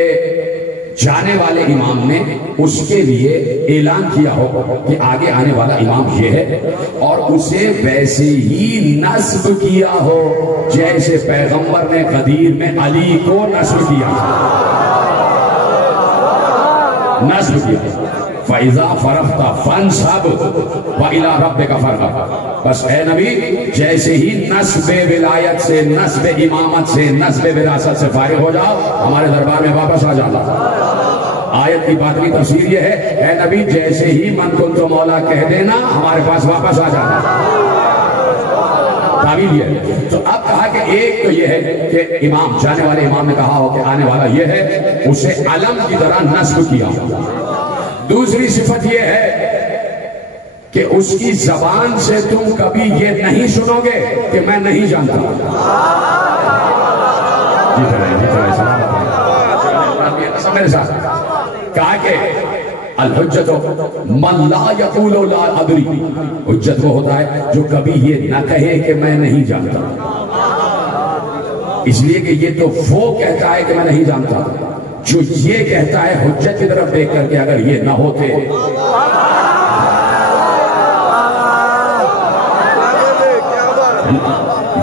جانے والے امام نے اس کے لیے اعلان کیا ہو کہ آگے آنے والا امام یہ ہے، اور اسے ویسے ہی نصب کیا ہو جیسے پیغمبر نے غدیر میں علی کو نصب کیا. نصب کیا فَإِذَا فَرَغْتَ فَانْصَبْ وَإِلَىٰ رَبِّكَ فَارْغَب. بس اے نبی جیسے ہی نصب ولایت سے، نصب امامت سے، نصب وراثت سے فارغ ہو جاؤ، ہمارے دربار میں واپس آ جانا. آیت کی باطنی تفسیر یہ ہے، اے نبی جیسے ہی من کنت مولا کہہ دینا ہمارے پاس واپس آ جانا. تعبیر یہ ہے. تو اب کہا کہ ایک تو یہ ہے کہ امام، جانے والے امام نے کہا ہو کہ آنے والا یہ ہے، اسے علم کی طرح نصب کیا. دوسری صفت یہ ہے کہ اس کی زبان سے تم کبھی یہ نہیں سنو گے کہ میں نہیں جانتا. میرے ساتھ کہا کہ الحجت من لا یقول لا ادری. حجت وہ ہوتا ہے جو کبھی یہ نہ کہے کہ میں نہیں جانتا، اس لیے کہ یہ تو وہ کہتا ہے کہ میں نہیں جانتا. جو یہ کہتا ہے حجت کی طرف دیکھ کر کے اگر یہ نہ ہوتے،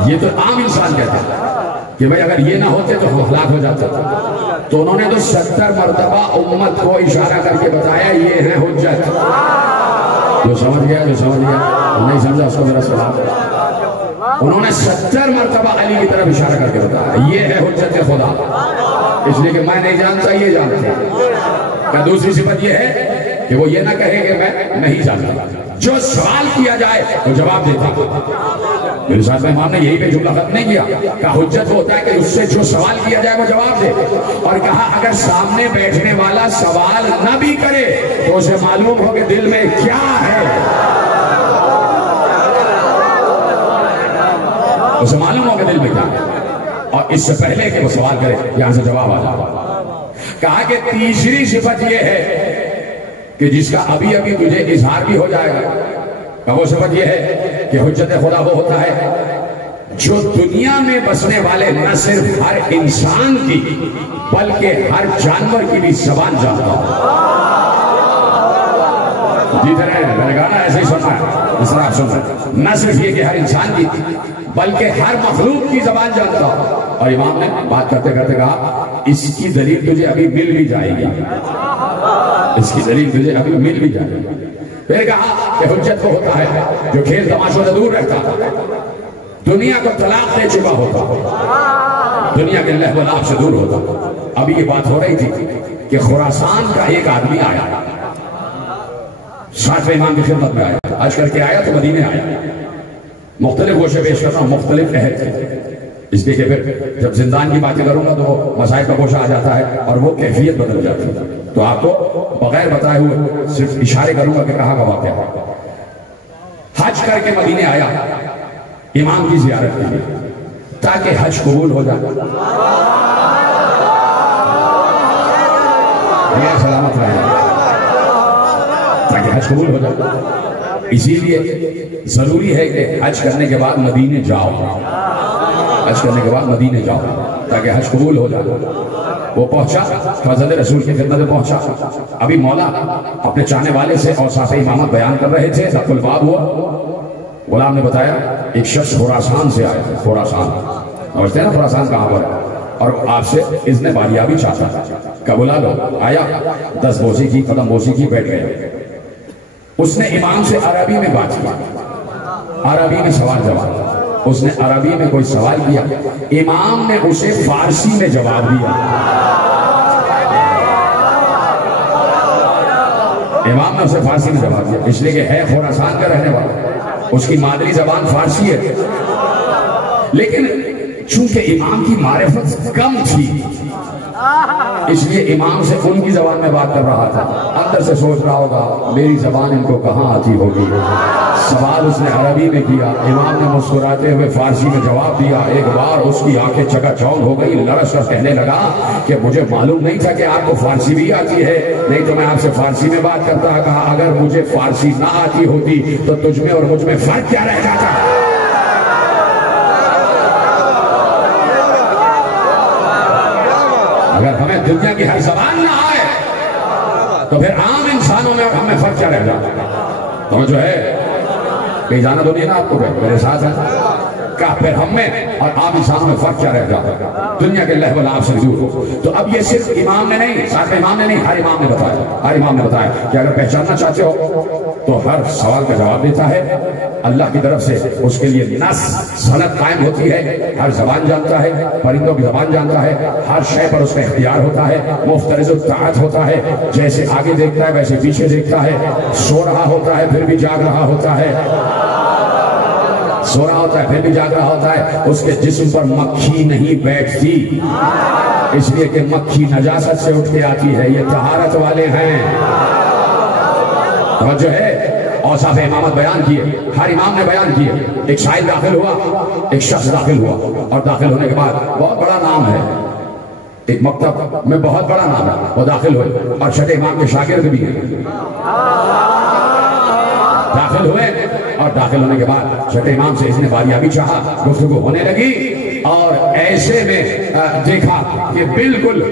یہ تو عام انسان کہتا ہے کہ بھئی اگر یہ نہ ہوتے تو ہلاک ہو جاتا. تو انہوں نے تو 70 مرتبہ امت کو اشارہ کر کے بتایا یہ ہے حجت. جو سمجھ گیا نہیں سمجھا اس کو میرا سلام. انہوں نے 70 مرتبہ علی کی طرف اشارہ کر کے بتایا یہ ہے حجت خدا، اس لیے کہ میں نہیں جانتا یہ جانتا. کہ دوسری صفت یہ ہے کہ وہ یہ نہ کہے کہ میں نہیں جانتا. جو سوال کیا جائے وہ جواب دیتا. میرے ساتھ امام نے یہی پہ جملہ ختم نہیں کیا کہ حجت ہوتا ہے کہ اس سے جو سوال کیا جائے وہ جواب دے. اور کہا اگر سامنے بیٹھنے والا سوال نہ بھی کرے تو اسے معلوم ہو کہ دل میں کیا ہے، اسے معلوم ہو کہ دل میں کیا ہے، اور اس سے پہلے کہ وہ سوال کرے یہاں سے جواب آ جائے. کہا کہ تیسری صفت یہ ہے کہ جس کا ابھی ابھی تجھے اظہار بھی ہو جائے گا. وہ صفت یہ ہے کہ حجت خدا وہ ہوتا ہے جو دنیا میں بسنے والے نہ صرف ہر انسان کی بلکہ ہر جانور کی بھی زبان جانتا ہو. جیتے رہے میں نے کہا نا ایسے ہی سننا ہے، اس طرح آپ سن رہے. نہ صرف یہ کہ ہر انسان کی بلکہ ہر مخلوق کی زبان جانتا ہو. اور امام نے بات کرتے کرتے کہا اس کی دلیل تجھے ابھی مل بھی جائے گی، اس کی دلیل تجھے ابھی مل بھی جائے گی. پھر کہا کہ حجت وہ ہوتا ہے جو کھیل تماشوں سے دور رہتا، دنیا کو طلاق دے چکا ہوتا، دنیا کے لہو و لعب سے دور ہوتا. ابھی یہ بات ہو رہی تھی کہ خراسان کا ایک آدمی آیا، 60ویں امام کی خدمت میں آیا، آج کر کے آیا تو مدینے آیا. مختلف گوشے پیش کرنا، مختلف عہد تھے، اس لیے کہ پھر جب زندان کی باتیں کروں گا تو مسائل کا گوشہ آ جاتا ہے اور وہ کیفیت بدل جاتی ہے. تو آپ کو بغیر بتائے ہوئے صرف اشارے کروں گا کہ کہاں کا واقعہ ہے. حج کر کے مدینے آیا امام کی زیارت کے لیے تاکہ حج قبول ہو جائے. یہ سلامت رہے تاکہ حج قبول ہو جائے. اسی لیے ضروری ہے کہ حج کرنے کے بعد مدینے جاؤ، حج کرنے کے بعد مدینے جاؤ تاکہ حج قبول ہو جائے. وہ پہنچا، حضرت رسول کی خدمت میں پہنچا. ابھی مولا اپنے چاہنے والے سے اوصاف امامت بیان کر رہے تھے. ذکر الباب ہوا، غلام نے بتایا ایک شخص خراسان سے آیا. خراسان سمجھتے ہیں نا خراسان کہاں پر ہے، اور آپ سے اذن باریابی چاہتا ہے. کہ بلا لو. آیا، 10 بوسی کی، قدم بوسی کی، بیٹھ گئے. اس نے امام سے عربی میں بات کی، عربی میں سوال جواب. اس نے عربی میں کوئی سوال کیا، امام نے اسے فارسی میں جواب دیا. امام نے اسے فارسی میں جواب دیا، اس لیے کہ ہے خراسان کا رہنے والا، اس کی مادری زبان فارسی ہے. لیکن چونکہ امام کی معرفت کم تھی اس لیے امام سے ان کی زبان میں بات کر رہا تھا. اندر سے سوچ رہا ہوگا میری زبان ان کو کہاں آتی ہوگی. سوال اس نے عربی میں کیا, امام نے مسکراتے ہوئے فارسی میں جواب دیا. ایک بار اس کی آنکھیں چکا چوند ہو گئی, لرز کر کہنے لگا کہ مجھے معلوم نہیں تھا کہ آپ کو فارسی بھی آتی ہے, نہیں تو میں آپ سے فارسی میں بات کرتا. کہا اگر مجھے فارسی نہ آتی ہوتی تو تجھ میں اور مجھ میں فرق کیا رہ جاتا. اگر ہمیں دنیا کی ہر زبان نہ آئے تو پھر عام انسانوں میں اور ہمیں فرق کیا رہ جاتا. تو جو ہے کہیں جانا تو نہیں نا آپ کو, میرے ساتھ ہے کہا پھر ہم میں اور عام انسانوں میں فرق کیا رہ جاتا. دنیا کے لہو لعب سے دور ہو. تو اب یہ صرف امام نے نہیں, ساتھ میں امام نے نہیں, ہر امام نے بتایا کہ اگر پہچاننا چاہتے ہو تو ہر سوال کا جواب دیتا ہے اللہ کی طرف سے. اس کے لیے نص سند قائم ہوتی ہے, ہر زبان جانتا ہے, پرندوں کی زبان جانتا ہے, ہر شے پر اس کا اختیار ہوتا ہے, مفترض الطاعت ہوتا ہے, جیسے آگے دیکھتا ہے ویسے پیچھے دیکھتا ہے, سو رہا ہوتا ہے پھر بھی جاگ رہا ہوتا ہے, سو رہا ہوتا ہے پھر بھی جاگ رہا ہوتا ہے. اس کے جسم پر مکھی نہیں بیٹھتی اس لیے کہ مکھی نجاست سے اٹھ کے آتی ہے, یہ طہارت والے ہیں. اور جو ہے اوصاف امامت بیان کیے, ہر امام نے بیان کیے. ایک شاعر داخل ہوا, ایک شخص داخل ہوا, اور داخل ہونے کے بعد بہت بڑا نام ہے, ایک مکتب میں بہت بڑا نام ہے, وہ داخل ہوئے اور چھٹے امام کے شاگرد بھی ہیں. داخل ہوئے اور داخل ہونے کے بعد چھٹے امام سے اس نے باریابی چاہا, گفتگو ہونے لگی, اور ایسے میں دیکھا کہ بالکل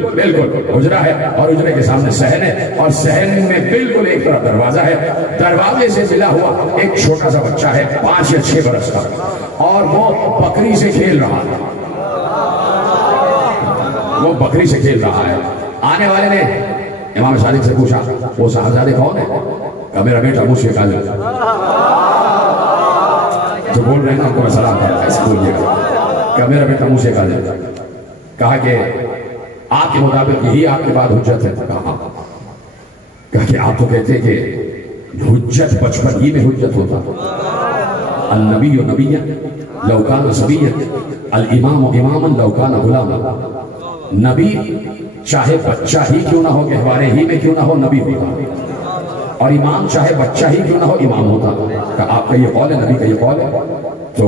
حجرہ ہے اور حجرے کے سامنے صحن ہے, اور صحن میں بالکل ایک طرف دروازہ ہے. دروازے سے ملا ہوا ایک چھوٹا سا بچہ ہے 5 یا 6 برس کا, اور وہ بکری سے کھیل رہا ہے. وہ بکری سے کھیل رہا ہے. آنے والے نے امام صادق سے پوچھا وہ صاحبزادے کون ہے؟ کہا میرا بیٹا موسی کاظم. جو بول رہے ہیں ان کو میں سلام کرتا ہے, اس کو بولیے گا. کہا میرا بیٹا موسی کاظم. کہا کہ آپ کے مطابق یہی آپ کے بعد حجت ہے؟ کہا کہا کہ آپ تو کہتے ہیں کہ حجت بچپن ہی میں حجت ہوتا. النبی نبیا لو کان صبیا الامام اماما لو کان غلاما. نبی چاہے بچہ ہی کیوں نہ ہو, گہوارے ہی میں کیوں نہ ہو, نبی ہوتا, اور امام چاہے بچہ ہی کیوں نہ ہو, امام ہوتا. کہ آپ کا یہ قول ہے, نبی کا یہ قول ہے. تو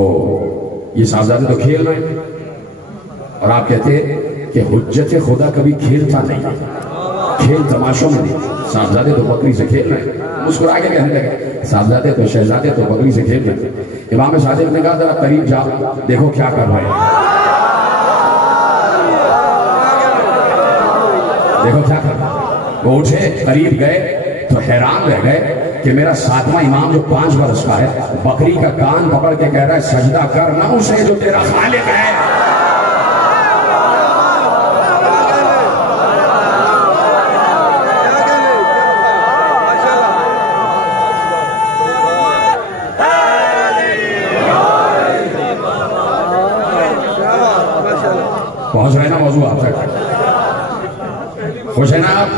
یہ صاحبزادے تو کھیل رہے ہیں, اور آپ کہتے ہیں کہ حجت خدا کبھی کھیلتا نہیں, کھیل تماشوں میں نہیں. صاحبزادے تو بکری سے کھیل رہے ہیں. مسکرا کے کہنے لگے صاحبزادے تو شہزادے تو بکری سے کھیل رہے ہیں. امام صادق نے کہا ذرا قریب جا دیکھو کیا کر رہے ہیں, دیکھو کیا کر رہے ہیں. وہ اٹھے, قریب گئے تو حیران رہ گئے کہ میرا 7واں امام جو 5 برس کا ہے بکری کا کان پکڑ کے کہہ رہا ہے سجدہ کر نہ اسے جو تیرا خالق ہے. پہنچ رہے نا موضوع آپ تک؟ خوش ہے نا آپ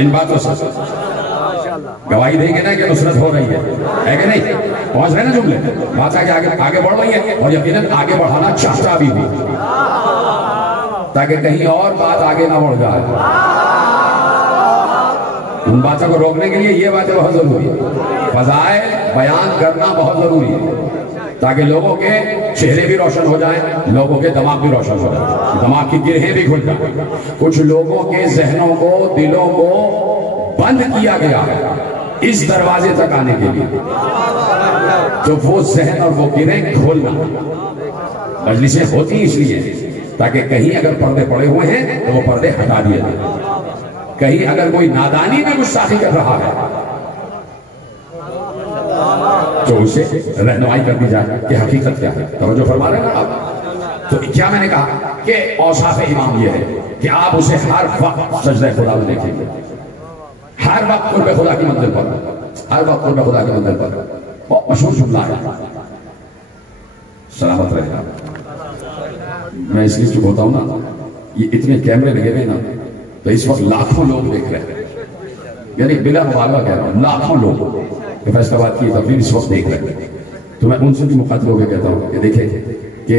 ان باتوں سے؟ گواہی دیں گے نا کہ نصرت ہو رہی ہے کہ نہیں؟ پہنچ رہے نا جملے؟ بات آگے بڑھ رہی ہے, اور یقیناً آگے بڑھانا چاہتا بھی تاکہ کہیں اور بات آگے نہ بڑھ جائے. ان باتوں کو روکنے کے لیے یہ باتیں بہت ضروری ہے. فضائل بیان کرنا بہت ضروری ہے تاکہ لوگوں کے چہرے بھی روشن ہو جائیں, لوگوں کے دماغ بھی روشن ہو جائیں, دماغ کی گرہیں بھی کھل جائیں. کچھ لوگوں کے ذہنوں کو, دلوں کو بند کیا گیا اس دروازے تک آنے کے لیے, تو وہ ذہن اور وہ گرہیں کھولنا. مجلسیں ہوتی اس لیے تاکہ کہیں اگر پردے پڑے ہوئے ہیں تو وہ پردے ہٹا دیے جائیں. کہیں اگر کوئی نادانی میں گستاخی کر رہا ہے تو اسے رہنمائی کر دی جائے کہ حقیقت کیا ہے. توجہ فرما رہے ہیں نا آپ؟ تو کیا میں نے کہا کہ اوصاف امام یہ ہے کہ آپ اسے ہر وقت سجدہ خدا میں دیکھیں گے, ہر وقت قرب خدا کی منزل پر, ہر وقت قرب خدا کی منزل پر. بہت مشہور جملہ ہے, سلامت رہے. میں اس لیے چپ ہوتا ہوں نا, یہ اتنے کیمرے لگے ہوئے نا تو اس وقت لاکھوں لوگ دیکھ رہے ہیں, یعنی بلا مبالغہ کہہ رہا ہوں, لاکھوں لوگ فیصلہ بات کی تقریر اس وقت دیکھ رہے ہیں. تو میں ان سے بھی مخاطب ہو کے کہتا ہوں کہ دیکھیں کہ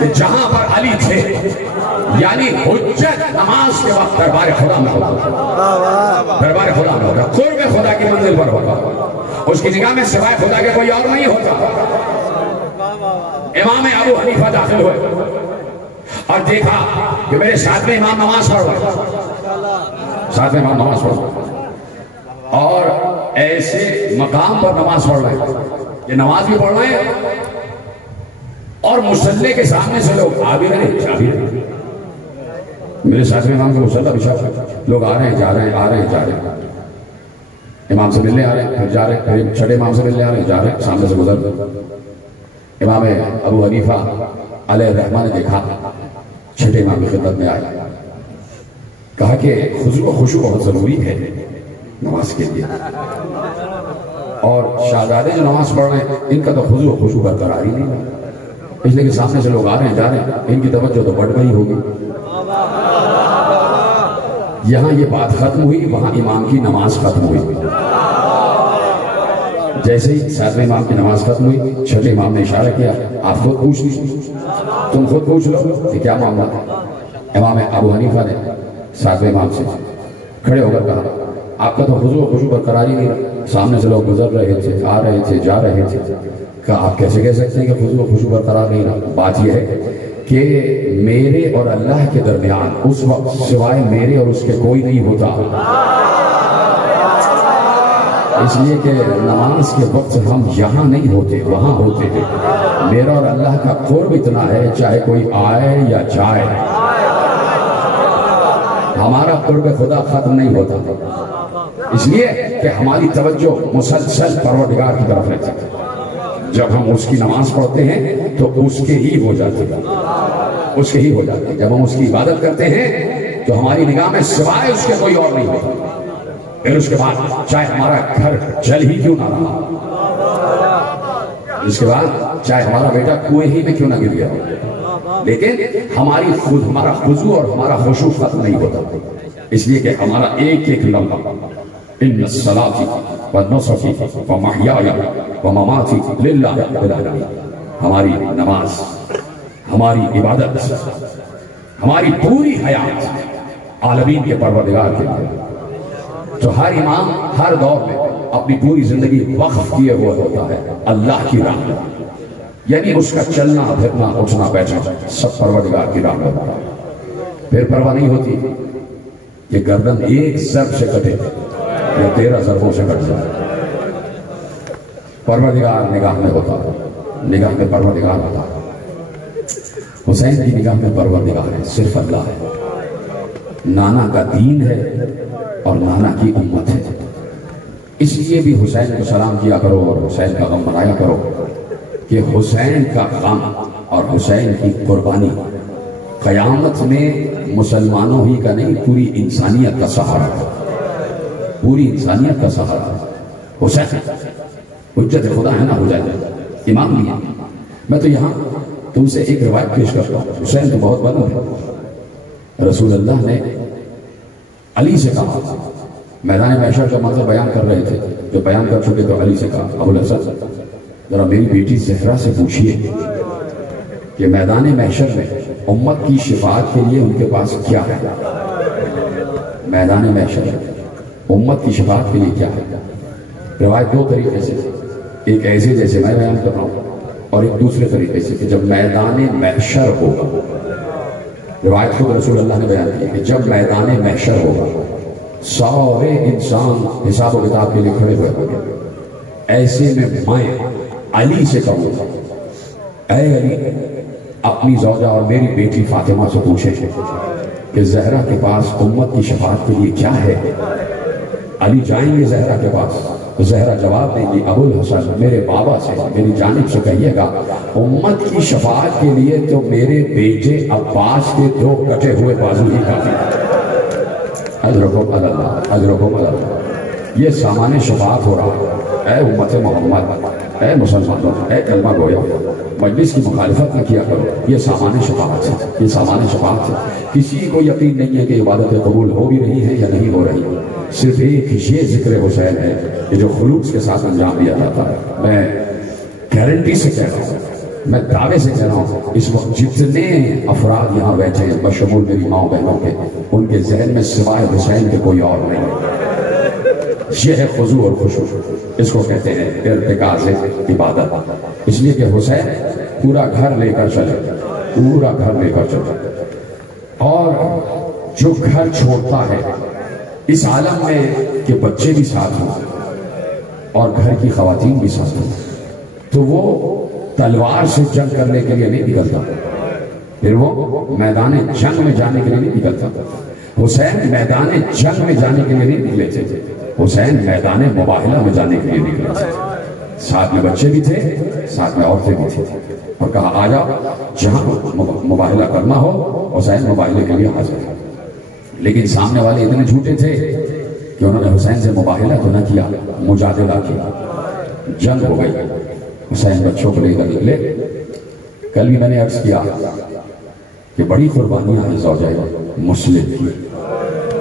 کہ جہاں پر علی تھے یعنی حجت نماز کے وقت دربار خدا میں ہوتا، دربار خدا میں ہوتا، قرب خدا کی منزل پر ہوتا، اس کی نگاہ میں سوائے خدا کے کوئی اور نہیں ہوتا۔ امام ابو حنیفہ داخل ہوئے اور دیکھا کہ میرے ساتھ میں امام نماز پڑھ رہا ہے، ساتھ میں امام نماز پڑھ رہا ہے اور ایسے مقام پر نماز پڑھ رہے ہیں کہ نماز بھی پڑھ رہے ہیں اور مصلی کے سامنے سے لوگ آ بھی رہے ہیں جا بھی رہے ہیں۔ میرے ساتھ میں امام کا مصلی بچھا ہوا ہے، لوگ آ رہے ہیں جا رہے ہیں، آ رہے ہیں جا رہے ہیں، امام سے ملنے آ رہے ہیں پھر جا رہے ہیں، پھر چھٹے امام سے ملنے آ رہے ہیں جا رہے ہیں، سامنے سے گزر رہے ہیں۔ امام ابو حنیفہ علیہ الرحمہ نے دیکھا، چھٹے امام کی خدمت میں آئے، کہا کہ خضوع و خشوع بہت ضروری ہے نماز کے لیے، اور شہزادے جو نماز پڑھ رہے ہیں ان کا تو خضوع و خشوع برقرار ہی نہیں ہے، اس لیے کہ سامنے سے لوگ آ رہے ہیں جا رہے ہیں، ان کی توجہ تو بڑھ گئی ہوگی۔ یہاں یہ بات ختم ہوئی، وہاں امام کی نماز ختم ہوئی۔ جیسے ہی ساتویں امام کی نماز ختم ہوئی، چھٹے امام نے اشارہ کیا، آپ خود پوچھ لیجیے، تم خود پوچھ لو کہ کیا معاملہ ہے۔ امام ابو حنیفہ نے ساتویں امام سے کھڑے ہو کر کہا، آپ کا تو خضوع و خشوع برقرار ہی نہیں رہا، سامنے سے لوگ گزر رہے تھے، آ رہے تھے، جا رہے تھے، کہا آپ کیسے کہہ سکتے ہیں کہ خضوع و خشوع برقرار نہیں رہا؟ بات یہ ہے کہ میرے اور اللہ کے درمیان اس وقت سوائے میرے اور اس کے کوئی نہیں ہوتا، اس لیے کہ نماز کے وقت ہم یہاں نہیں ہوتے، وہاں ہوتے ہیں۔ میرا اور اللہ کا قرب اتنا ہے چاہے کوئی آئے یا جائے، ہمارا قرب خدا ختم نہیں ہوتا، اس لیے کہ ہماری توجہ مسلسل پروردگار کی طرف رہتی ہے۔ جب ہم اس کی نماز پڑھتے ہیں تو اس کے ہی ہو جاتے ہیں، اس کے ہی ہو جاتے ہیں۔ جب ہم اس کی عبادت کرتے ہیں تو ہماری نگاہ میں سوائے اس کے کوئی اور نہیں ہوتا۔ پھر اس کے بعد چاہے ہمارا گھر جل ہی کیوں نہ رہا، اس کے بعد چاہے ہمارا بیٹا کنویں ہی میں کیوں نہ گر گیا، لیکن ہمارا خضوع اور ہمارا خشوع ختم نہیں ہوتا، اس لیے کہ ہمارا ایک ایک لمحہ ان الصلاۃ والنسک ومحیای ومماتی للہ رب العالمین، ہماری نماز، ہماری عبادت، ہماری پوری حیات عالمین کے پروردگار کے لیے۔ تو ہر امام ہر دور میں اپنی پوری زندگی وقف کیے ہوئے ہوتا ہے اللہ کی راہ میں، یعنی اس کا چلنا پھرنا اٹھنا بیٹھنا سب پروردگار کی راہ میں ہوتا ہے۔ پھر پرواہ نہیں ہوتی کہ گردن ایک ضرب سے کٹے یا 13 ضربوں سے کٹ جائے، پروردگار نگاہ میں ہوتا ہے، نگاہ میں پروردگار ہوتا ہے۔ حسین کی نگاہ میں پروردگار ہے صرف اللہ ہے، نانا کا دین ہے اور نانا کی امت ہے، اس لیے بھی حسین کو سلام کیا کرو اور حسین کا غم منایا کرو کہ حسین کا غم اور حسین کی قربانی قیامت میں مسلمانوں ہی کا نہیں پوری انسانیت کا سہارا ہے، پوری انسانیت کا سہارا ہے۔ حسین حجت خدا ہے نا، حسین امام بھی ہے۔ میں تو یہاں تم سے ایک روایت پیش کرتا ہوں، حسین تو بہت بلند ہے، رسول اللہ نے علی سے کہا، میدان محشر کا منظر بیان کر رہے تھے، جو بیان کر چکے تو علی سے کہا، ابو الحسن ذرا میری بیٹی زہرا سے پوچھئے کہ میدان محشر میں امت کی شفاعت کے لیے ان کے پاس کیا ہے، میدان محشر امت کی شفاعت کے لیے کیا ہے۔ روایت دو طریقے سے، ایک ایسے جیسے میں بیان کر رہا ہوں اور ایک دوسرے طریقے سے کہ جب میدان محشر ہوگا، روایت خود رسول اللہ نے بیان کی کہ جب میدان محشر ہوگا سارے انسان حساب و کتاب کے لیے کھڑے ہوئے ہوگے، ایسے میں علی سے کہوں گا، اے علی اپنی زوجہ اور میری بیٹی فاطمہ سے پوچھے کہ زہرا کے پاس امت کی شفاعت کے لیے کیا ہے۔ علی جائیں گے زہرا کے پاس، زہرا جواب دیں گی، ابو الحسن میرے بابا سے میری جانب سے کہیے گا امت کی شفاعت کے لیے تو میرے بیٹے عباس کے 2 کٹے ہوئے بازو ہی کافی، اجرکم اللہ، اجرکم اللہ۔ یہ سامان شفاعت ہو رہا ہے، اے امت محمد، اے مسلمانوں، اے کلمہ گویا، مجلس کی مخالفت نہ کیا کرو، یہ سامان شفاعت ہے، یہ سامان شفاعت ہے۔ کسی کو یقین نہیں ہے کہ عبادتیں قبول ہو بھی رہی ہیں یا نہیں ہو رہی، صرف ایک یہ ذکر حسین ہے کہ جو خلوص کے ساتھ انجام دیا جاتا ہے۔ میں گارنٹی سے کہہ رہا ہوں، میں دعوے سے کہہ رہا ہوں اس وقت جتنے افراد یہاں بیٹھے ہیں بشمول میری ماں بہنوں کے، ان کے ذہن میں سوائے حسین کے کوئی اور نہیں۔ یہ ہے خضوع اور خشوع، اس کو کہتے ہیں ارتکاز عبادت، اس لیے کہ حسین پورا گھر لے کر چلے، پورا گھر لے کر چلے، اور جو گھر چھوڑتا ہے اس عالم میں کہ بچے بھی ساتھ ہوں اور گھر کی خواتین بھی ساتھ ہوں، تو وہ تلوار سے جنگ کرنے کے لیے نہیں نکلتا، پھر وہ میدان جنگ میں جانے کے لیے نہیں نکلتا۔ حسین میدان جنگ میں جانے کے لیے نہیں نکلے تھے، حسین میدان مباہلہ میں جانے کے لیے نکلے تھے۔ ساتھ میں بچے بھی تھے، ساتھ میں عورتیں بھی تھیں، اور کہا آ جاؤ جہاں مباہلہ کرنا ہو، حسین مباہلے کے لیے حاضر ہے۔ لیکن سامنے والے اتنے جھوٹے تھے کہ انہوں نے حسین سے مباہلہ تو نہ کیا، مجادلہ کیا، جنگ ہو گئی۔ حسین بچوں کو لے کر نکلے۔ کل بھی میں نے عرض کیا کہ بڑی قربانیاں ہیں زوجہ مسلم کی،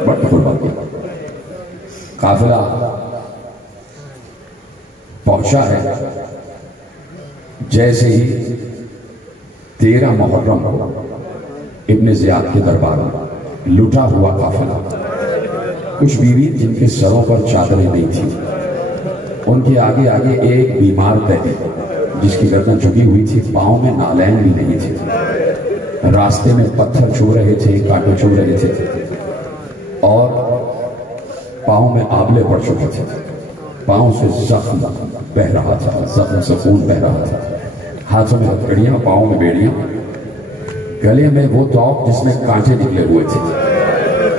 بڑی قربانیاں۔ قافلہ پہنچا ہے، جیسے ہی 13 محرم ابن زیاد کے دربار میں لٹا ہوا قافلہ، کچھ بیوی جن کے سروں پر چادریں نہیں تھیں، ان کے آگے آگے ایک بیمار تھی جس کی گردن جھکی ہوئی تھی، پاؤں میں نالین بھی نہیں تھے، راستے میں پتھر چھو رہے تھے، کانٹے چھو رہے تھے، اور پاؤں میں آبلے پڑ چکے تھے، پاؤں سے زخم بہ رہا تھا، زخم سے خون بہ رہا تھا، ہاتھوں میں ہتھکڑیاں، پاؤں میں بیڑیاں، گلے میں وہ توق جس میں کانٹے نکلے ہوئے تھے،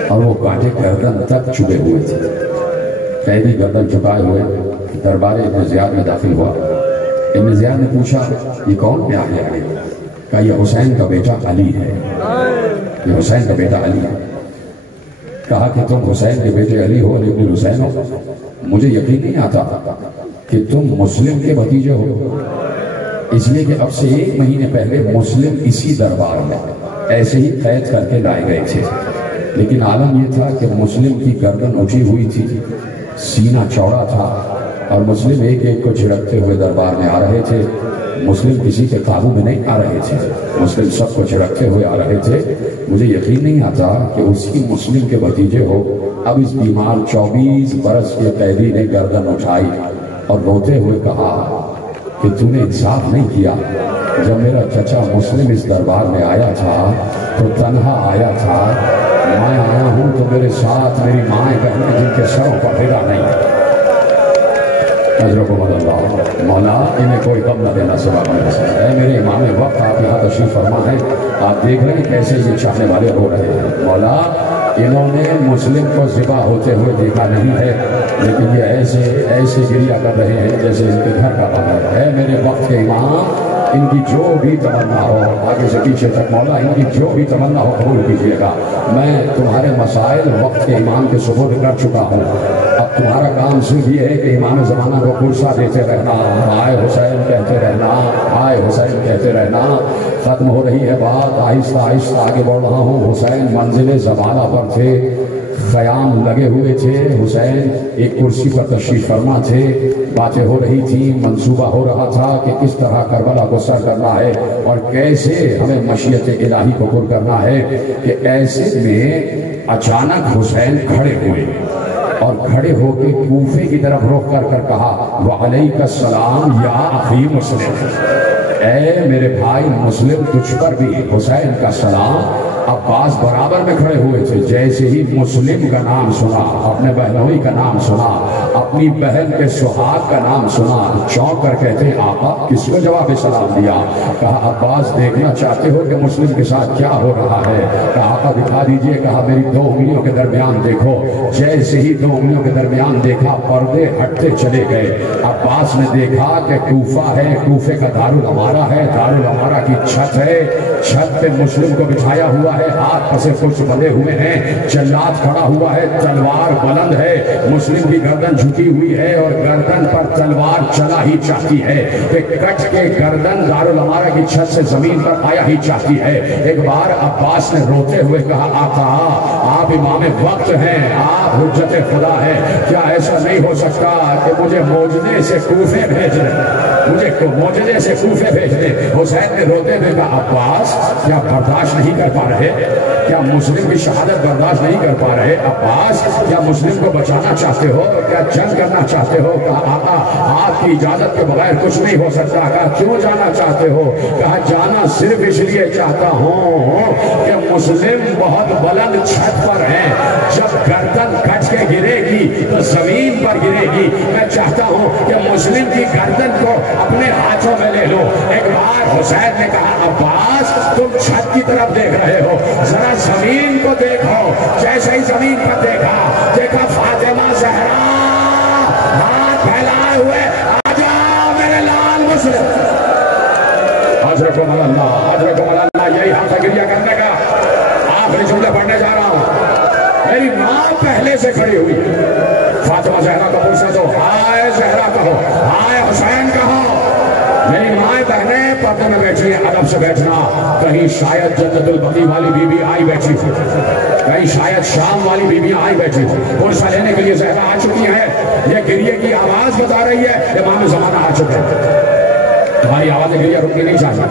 اور وہ کانٹے گردن تک چبھے ہوئے تھے۔ قیدی گردن جھکائے ہوئے دربار ابن زیاد میں داخل ہوا۔ ابن زیاد نے پوچھا یہ کون پہ آگے آگے؟ کہا یہ حسین کا بیٹا علی ہے، یہ حسین کا بیٹا علی ہے۔ کہا کہ تم حسین کے بیٹے علی ہو، علی ابن حسین ہو، مجھے یقین نہیں آتا کہ تم مسلم کے بھتیجے ہو، اس لیے کہ اب سے 1 مہینے پہلے مسلم اسی دربار میں ایسے ہی قید کر کے لائے گئے تھے، لیکن عالم یہ تھا کہ مسلم کی گردن اٹھی ہوئی تھی، سینہ چوڑا تھا، اور مسلم ایک ایک کو جھڑکتے ہوئے دربار میں آ رہے تھے۔ مسلم کسی کے قابو میں نہیں آ رہے تھے، مسلم سب کو جھڑکتے ہوئے آ رہے تھے۔ مجھے یقین نہیں آتا کہ اسی مسلم کے بھتیجے ہو۔ اب اس بیمار 24 برس کے قیدی نے گردن اٹھائی اور روتے ہوئے کہا کہ تو نے انصاف نہیں کیا، جب میرا چچا مسلم اس دربار میں آیا تھا تو تنہا آیا تھا، میں آیا ہوں تو میرے ساتھ میری مائیں بہنیں جن کے سروں پر پھیلا نہیں۔ حضرت اللہ مولا انہیں کوئی کم نہ دینا سوا میں سے۔ اے میرے امام وقت، آپ یہاں تشریف فرما ہے، آپ دیکھ رہے ہیں کیسے یہ چاہنے والے ہو رہے ہیں۔ مولا انہوں نے مسلم کو ذبح ہوتے ہوئے دیکھا نہیں ہے، لیکن یہ ایسے گریہ کر رہے ہیں جیسے ان کے گھر کا بغیر ہے۔ میرے وقت کے امام، ان کی جو بھی تمنا ہو، آگے سے پیچھے تک مولا ان کی جو بھی تمنا ہو قبول کیجیے گا۔ میں تمہارے مسائل وقت کے امام کے سپرد کر چکا ہوں، اب تمہارا کام صرف یہ ہے کہ امام زمانہ کو پرسہ دیتے رہنا، آئے حسین کہتے رہنا، آئے حسین کہتے رہنا۔ ختم ہو رہی ہے بات، آہستہ آہستہ آگے بڑھ رہا ہوں۔ حسین منزل زبانہ پر تھے، خیام لگے ہوئے تھے، حسین ایک کرسی پر تشریف فرما تھے، باتیں ہو رہی تھی، منصوبہ ہو رہا تھا کہ کس طرح کربلا کو سر کرنا ہے اور کیسے ہمیں مشیت الہی کو پر کرنا ہے۔ کہ ایسے میں اچانک حسین کھڑے ہوئے اور کھڑے ہو کے کوفے کی طرف رخ کر کہا وعلیک السلام یا اخی مسلم، اے میرے بھائی مسلم تجھ پر بھی حسین کا سلام۔ عباس برابر میں کھڑے ہوئے تھے، جیسے ہی مسلم کا نام سنا، اپنے بہنوئی کا نام سنا، اپنی بہن کے سہاگ کا نام سنا، چونک کر کہتے ہیں آقا کس کو جواب سلام دیا؟ کہا عباس دیکھنا چاہتے ہو کہ مسلم کے ساتھ کیا ہو رہا ہے؟ کہا آقا دکھا دیجئے۔ کہا میری 2 انگلیوں کے درمیان دیکھو۔ جیسے ہی 2 انگلیوں کے درمیان دیکھا پردے ہٹتے چلے گئے۔ عباس نے دیکھا کہ کوفہ ہے، کوفے کا دارالعمارہ ہے، دارالعمارہ کی چھت ہے، چھت پہ مسلم کو بٹھایا ہوا ہے، ہاتھ پسے کچھ بندے ہوئے ہیں، جلاد کھڑا ہوا ہے، تلوار بلند ہے، مسلم کی گردن جھکی ہوئی ہے اور گردن پر تلوار چلا ہی چاہتی ہے کہ کٹ کے گردن دارالعمارہ کی چھت سے زمین پر آیا ہی چاہتی ہے۔ ایک بار عباس نے روتے ہوئے کہا آقا آپ امام وقت ہیں، آپ حجت خدا ہیں، کیا ایسا نہیں ہو سکتا کہ مجھے موجدے سے کوفے بھیج دیں، مجھے موجدے سے کوفے بھیج دیں؟ حسین نے روتے ہوئے کہا عباس کیا برداشت نہیں کر پا رہے؟ کیا مسلم کی شہادت برداشت نہیں کر پا رہے؟ عباس کیا مسلم کو بچانا چاہتے ہو؟ کیا جنگ کرنا چاہتے ہو؟ کہا آقا آپ کی اجازت کے بغیر کچھ نہیں ہو سکتا۔ کہا کیوں جانا چاہتے ہو؟ کہا جانا صرف اس لیے چاہتا ہوں کہ مسلم بہت بلند چھت پر ہیں، جب گردن کٹ کے گرے گی تو زمین پر گرے گی، میں چاہتا ہوں کہ مسلم کی گردن کو اپنے ہاتھوں میں لے لو۔ ایک بار حسین نے کہا عباس تم چھت کی طرف دیکھ رہے ہو، ذرا زمین کو دیکھو۔ جیسے ہی زمین پر دیکھا فاطمہ زہرا ہاتھ پھیلائے ہوئے آجا میرے لال مسلم، حضرکم اللہ، حضرکم اللہ، یہی ہاتھ گریہ کرنے کا آخری جملے پڑھنے جا رہا ہوں۔ میری ماں پہلے سے کھڑی ہوئی، فاطمہ زہرا کا پوچھنا تو ہائے زہرا کہو، ہائے حسین کہو۔ میری مائیں بہنیں پردے میں بیٹھی ہیں، ادب سے بیٹھنا، کہیں شاید جنت البقیع والی بی بی آئی بیٹھی تھی، کہیں شاید شام والی بی بی آئی بیٹھی تھی، پرسہ لینے کے لیے زہرا آ چکی ہے، یہ گریے کی آواز بتا رہی ہے امام زمانہ آ چکے ہیں، تمہاری آواز گریہ رکنی نہیں چاہیے۔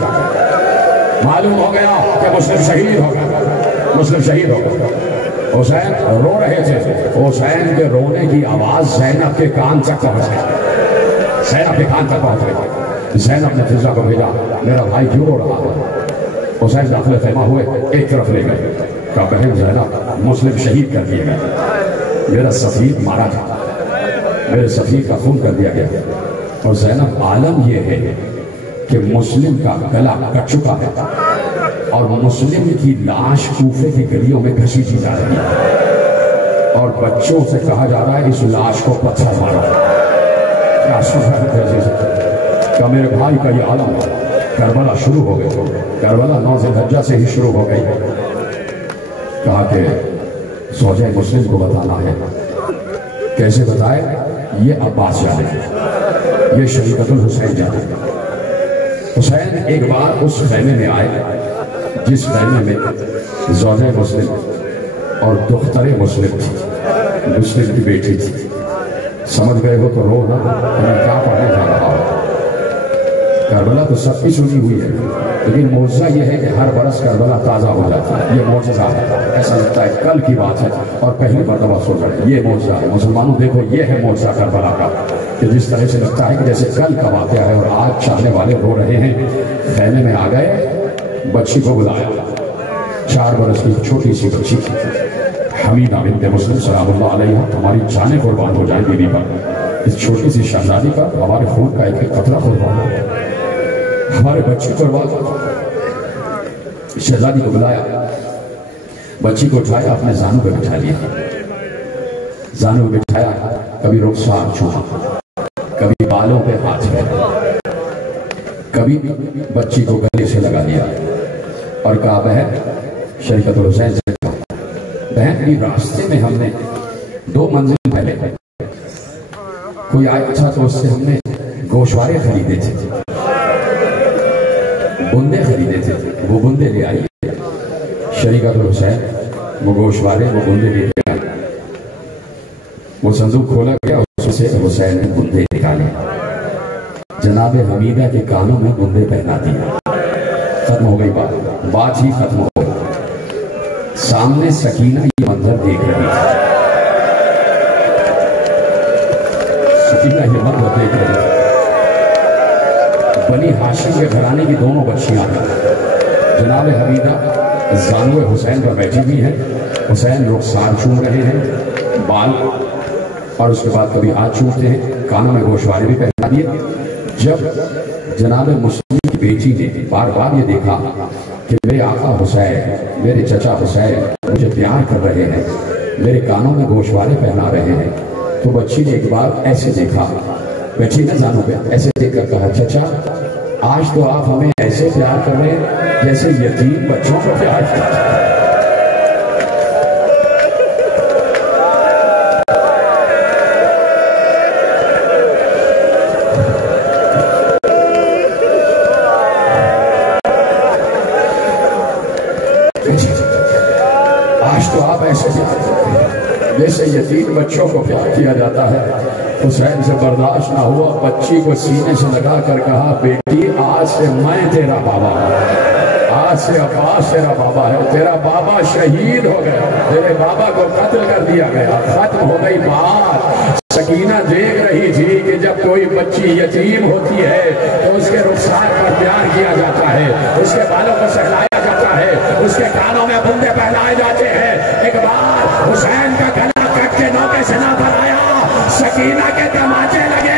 معلوم ہو گیا کہ مسلم شہید ہو گیا، مسلم شہید ہو گیا۔ حسین رو رہے تھے، حسین کے رونے کی آواز زینب کے کان تک پہنچ گئی، زینب کے کان تک پہنچ گئی۔ زینب نے فضا کو بھیجا میرا بھائی کیوں رو رہا ہے؟ حسین داخل خیمہ ہوئے، ایک طرف لے گئے، کہا بہن زینب مسلم شہید کر دیے گئے، میرا سفیر مارا تھا، میرے سفیر کا خون کر دیا گیا، اور زینب عالم یہ ہے کہ مسلم کا گلا کٹ چکا ہے اور مسلم کی لاش کوفے کی گلیوں میں گھسیٹی جا رہی ہے اور بچوں سے کہا جا رہا ہے اس لاش کو پتھر مارو۔ کیا سبحان ہے کہ میرے بھائی کا یہ عالم کربلا شروع ہو گئی، کربلا 9 ذی الحجہ سے ہی شروع ہو گئی۔ کہا کہ زوجہ مسلم کو بتانا ہے، کیسے بتائے؟ یہ عباس جانے، یہ شریعت الحسین جانے۔ حسین ایک بار اس خیمے میں آئے جس خیمے میں زوجہ مسلم اور دختر مسلم تھی، مسلم کی بیٹی تھی۔ سمجھ گئے ہو تو رو نہ، میں کیا پڑھنے جا رہا ہوں۔ کربلا تو سب کی سنی ہوئی ہے، لیکن معجزہ یہ ہے کہ ہر برس کربلا تازہ ہو جاتا ہے، یہ معجزہ ہے۔ ایسا لگتا ہے کل کی بات ہے اور پہلی مرتبہ سن رہے ہیں، یہ معجزہ ہے۔ مسلمانوں دیکھو یہ ہے معجزہ کربلا کا، کہ جس طرح سے لگتا ہے کہ جیسے کل کا واقعہ ہے اور آج چاہنے والے رو رہے ہیں۔ خیمے میں آ گئے، بچی کو بلایا، 4 برس کی چھوٹی سی بچی حمیدہ بنت مسلم سلام اللہ علیہ، ہماری جانیں قربان ہو جائیں بیوی پر، اس چھوٹی سی شہزادی کا ہمارے خون کا ایک قطرہ قربان ہو، ہمارے بچی قربان ہو۔ شہزادی کو بلایا، بچی کو اٹھایا، اپنے زانوں پہ بٹھا لیا، زانوں پہ بٹھایا، کبھی رخسار چھوڑا، کبھی بالوں پہ ہاتھ پھیرا، کبھی بچی کو گلے سے لگا دیا اور کہا بہن، شریعت الحسین سے کہا بہن بھی راستے میں ہم نے 2 منزل پہلے کوئی آیا تھا تو اس سے ہم نے گوشوارے خریدے تھے، بندے خریدے تھے، وہ بندے لے آئیے۔ شریعت الحسین وہ گوشوارے وہ بندے لے آئے، وہ صندوق کھولا گیا، اس سے حسین نے بندے نکالے، جناب حمیدہ کے کانوں میں بندے پہنا دیا۔ ختم ہو گئی بات ہی ختم ہو گئی۔ سامنے سکینہ یہ منظر دیکھ رہی تھی، سکینہ یہ منظر دیکھ رہی تھی۔ بنی ہاشم کے گھرانے کی دونوں بچیاں ہیں، جناب حمیدہ زانوِ حسین پر بیٹھی ہوئی ہیں، حسین رخسار چوم رہے ہیں، بال، اور اس کے بعد کبھی ہاتھ چومتے ہیں، کانوں میں گوشوارے بھی پہنا دیے۔ جب جناب مسلم کی بیٹی نے بار بار یہ دیکھا کہ میرے آقا حسین، میرے چچا حسین مجھے پیار کر رہے ہیں، میرے کانوں میں گوشوارے پہنا رہے ہیں، تو بچی نے ایک بار ایسے دیکھا، بیٹھی نہ زانوں پہ ایسے دیکھ کر کہا چچا آج تو آپ ہمیں ایسے پیار کر رہے ہیں جیسے یتیم بچوں کو پیار کیا جاتا ہے۔ آج تو آپ ایسے پیار کرتے ہیں جیسے یتیم بچوں کو پیار کیا جاتا ہے۔ حسین سے برداشت نہ ہوا، بچی کو سینے سے لگا کر کہا بیٹی آج سے میں تیرا بابا ہوں، آج سے عباس تیرا بابا ہے، تیرا بابا شہید ہو گیا، تیرے بابا کو قتل کر دیا گیا، ختم ہو گئی بات۔ سکینہ دیکھ رہی تھی کہ جب کوئی بچی یتیم ہوتی ہے تو اس کے رخسار پر پیار کیا جاتا ہے، اس کے بالوں کو سہلایا جاتا ہے، اس کے کانوں میں بندے پہنائے جاتے ہیں۔ ایک بار حسین کا گلا کٹ کے نوکے سے نہ پر آیا، سکینہ کے تماچے لگے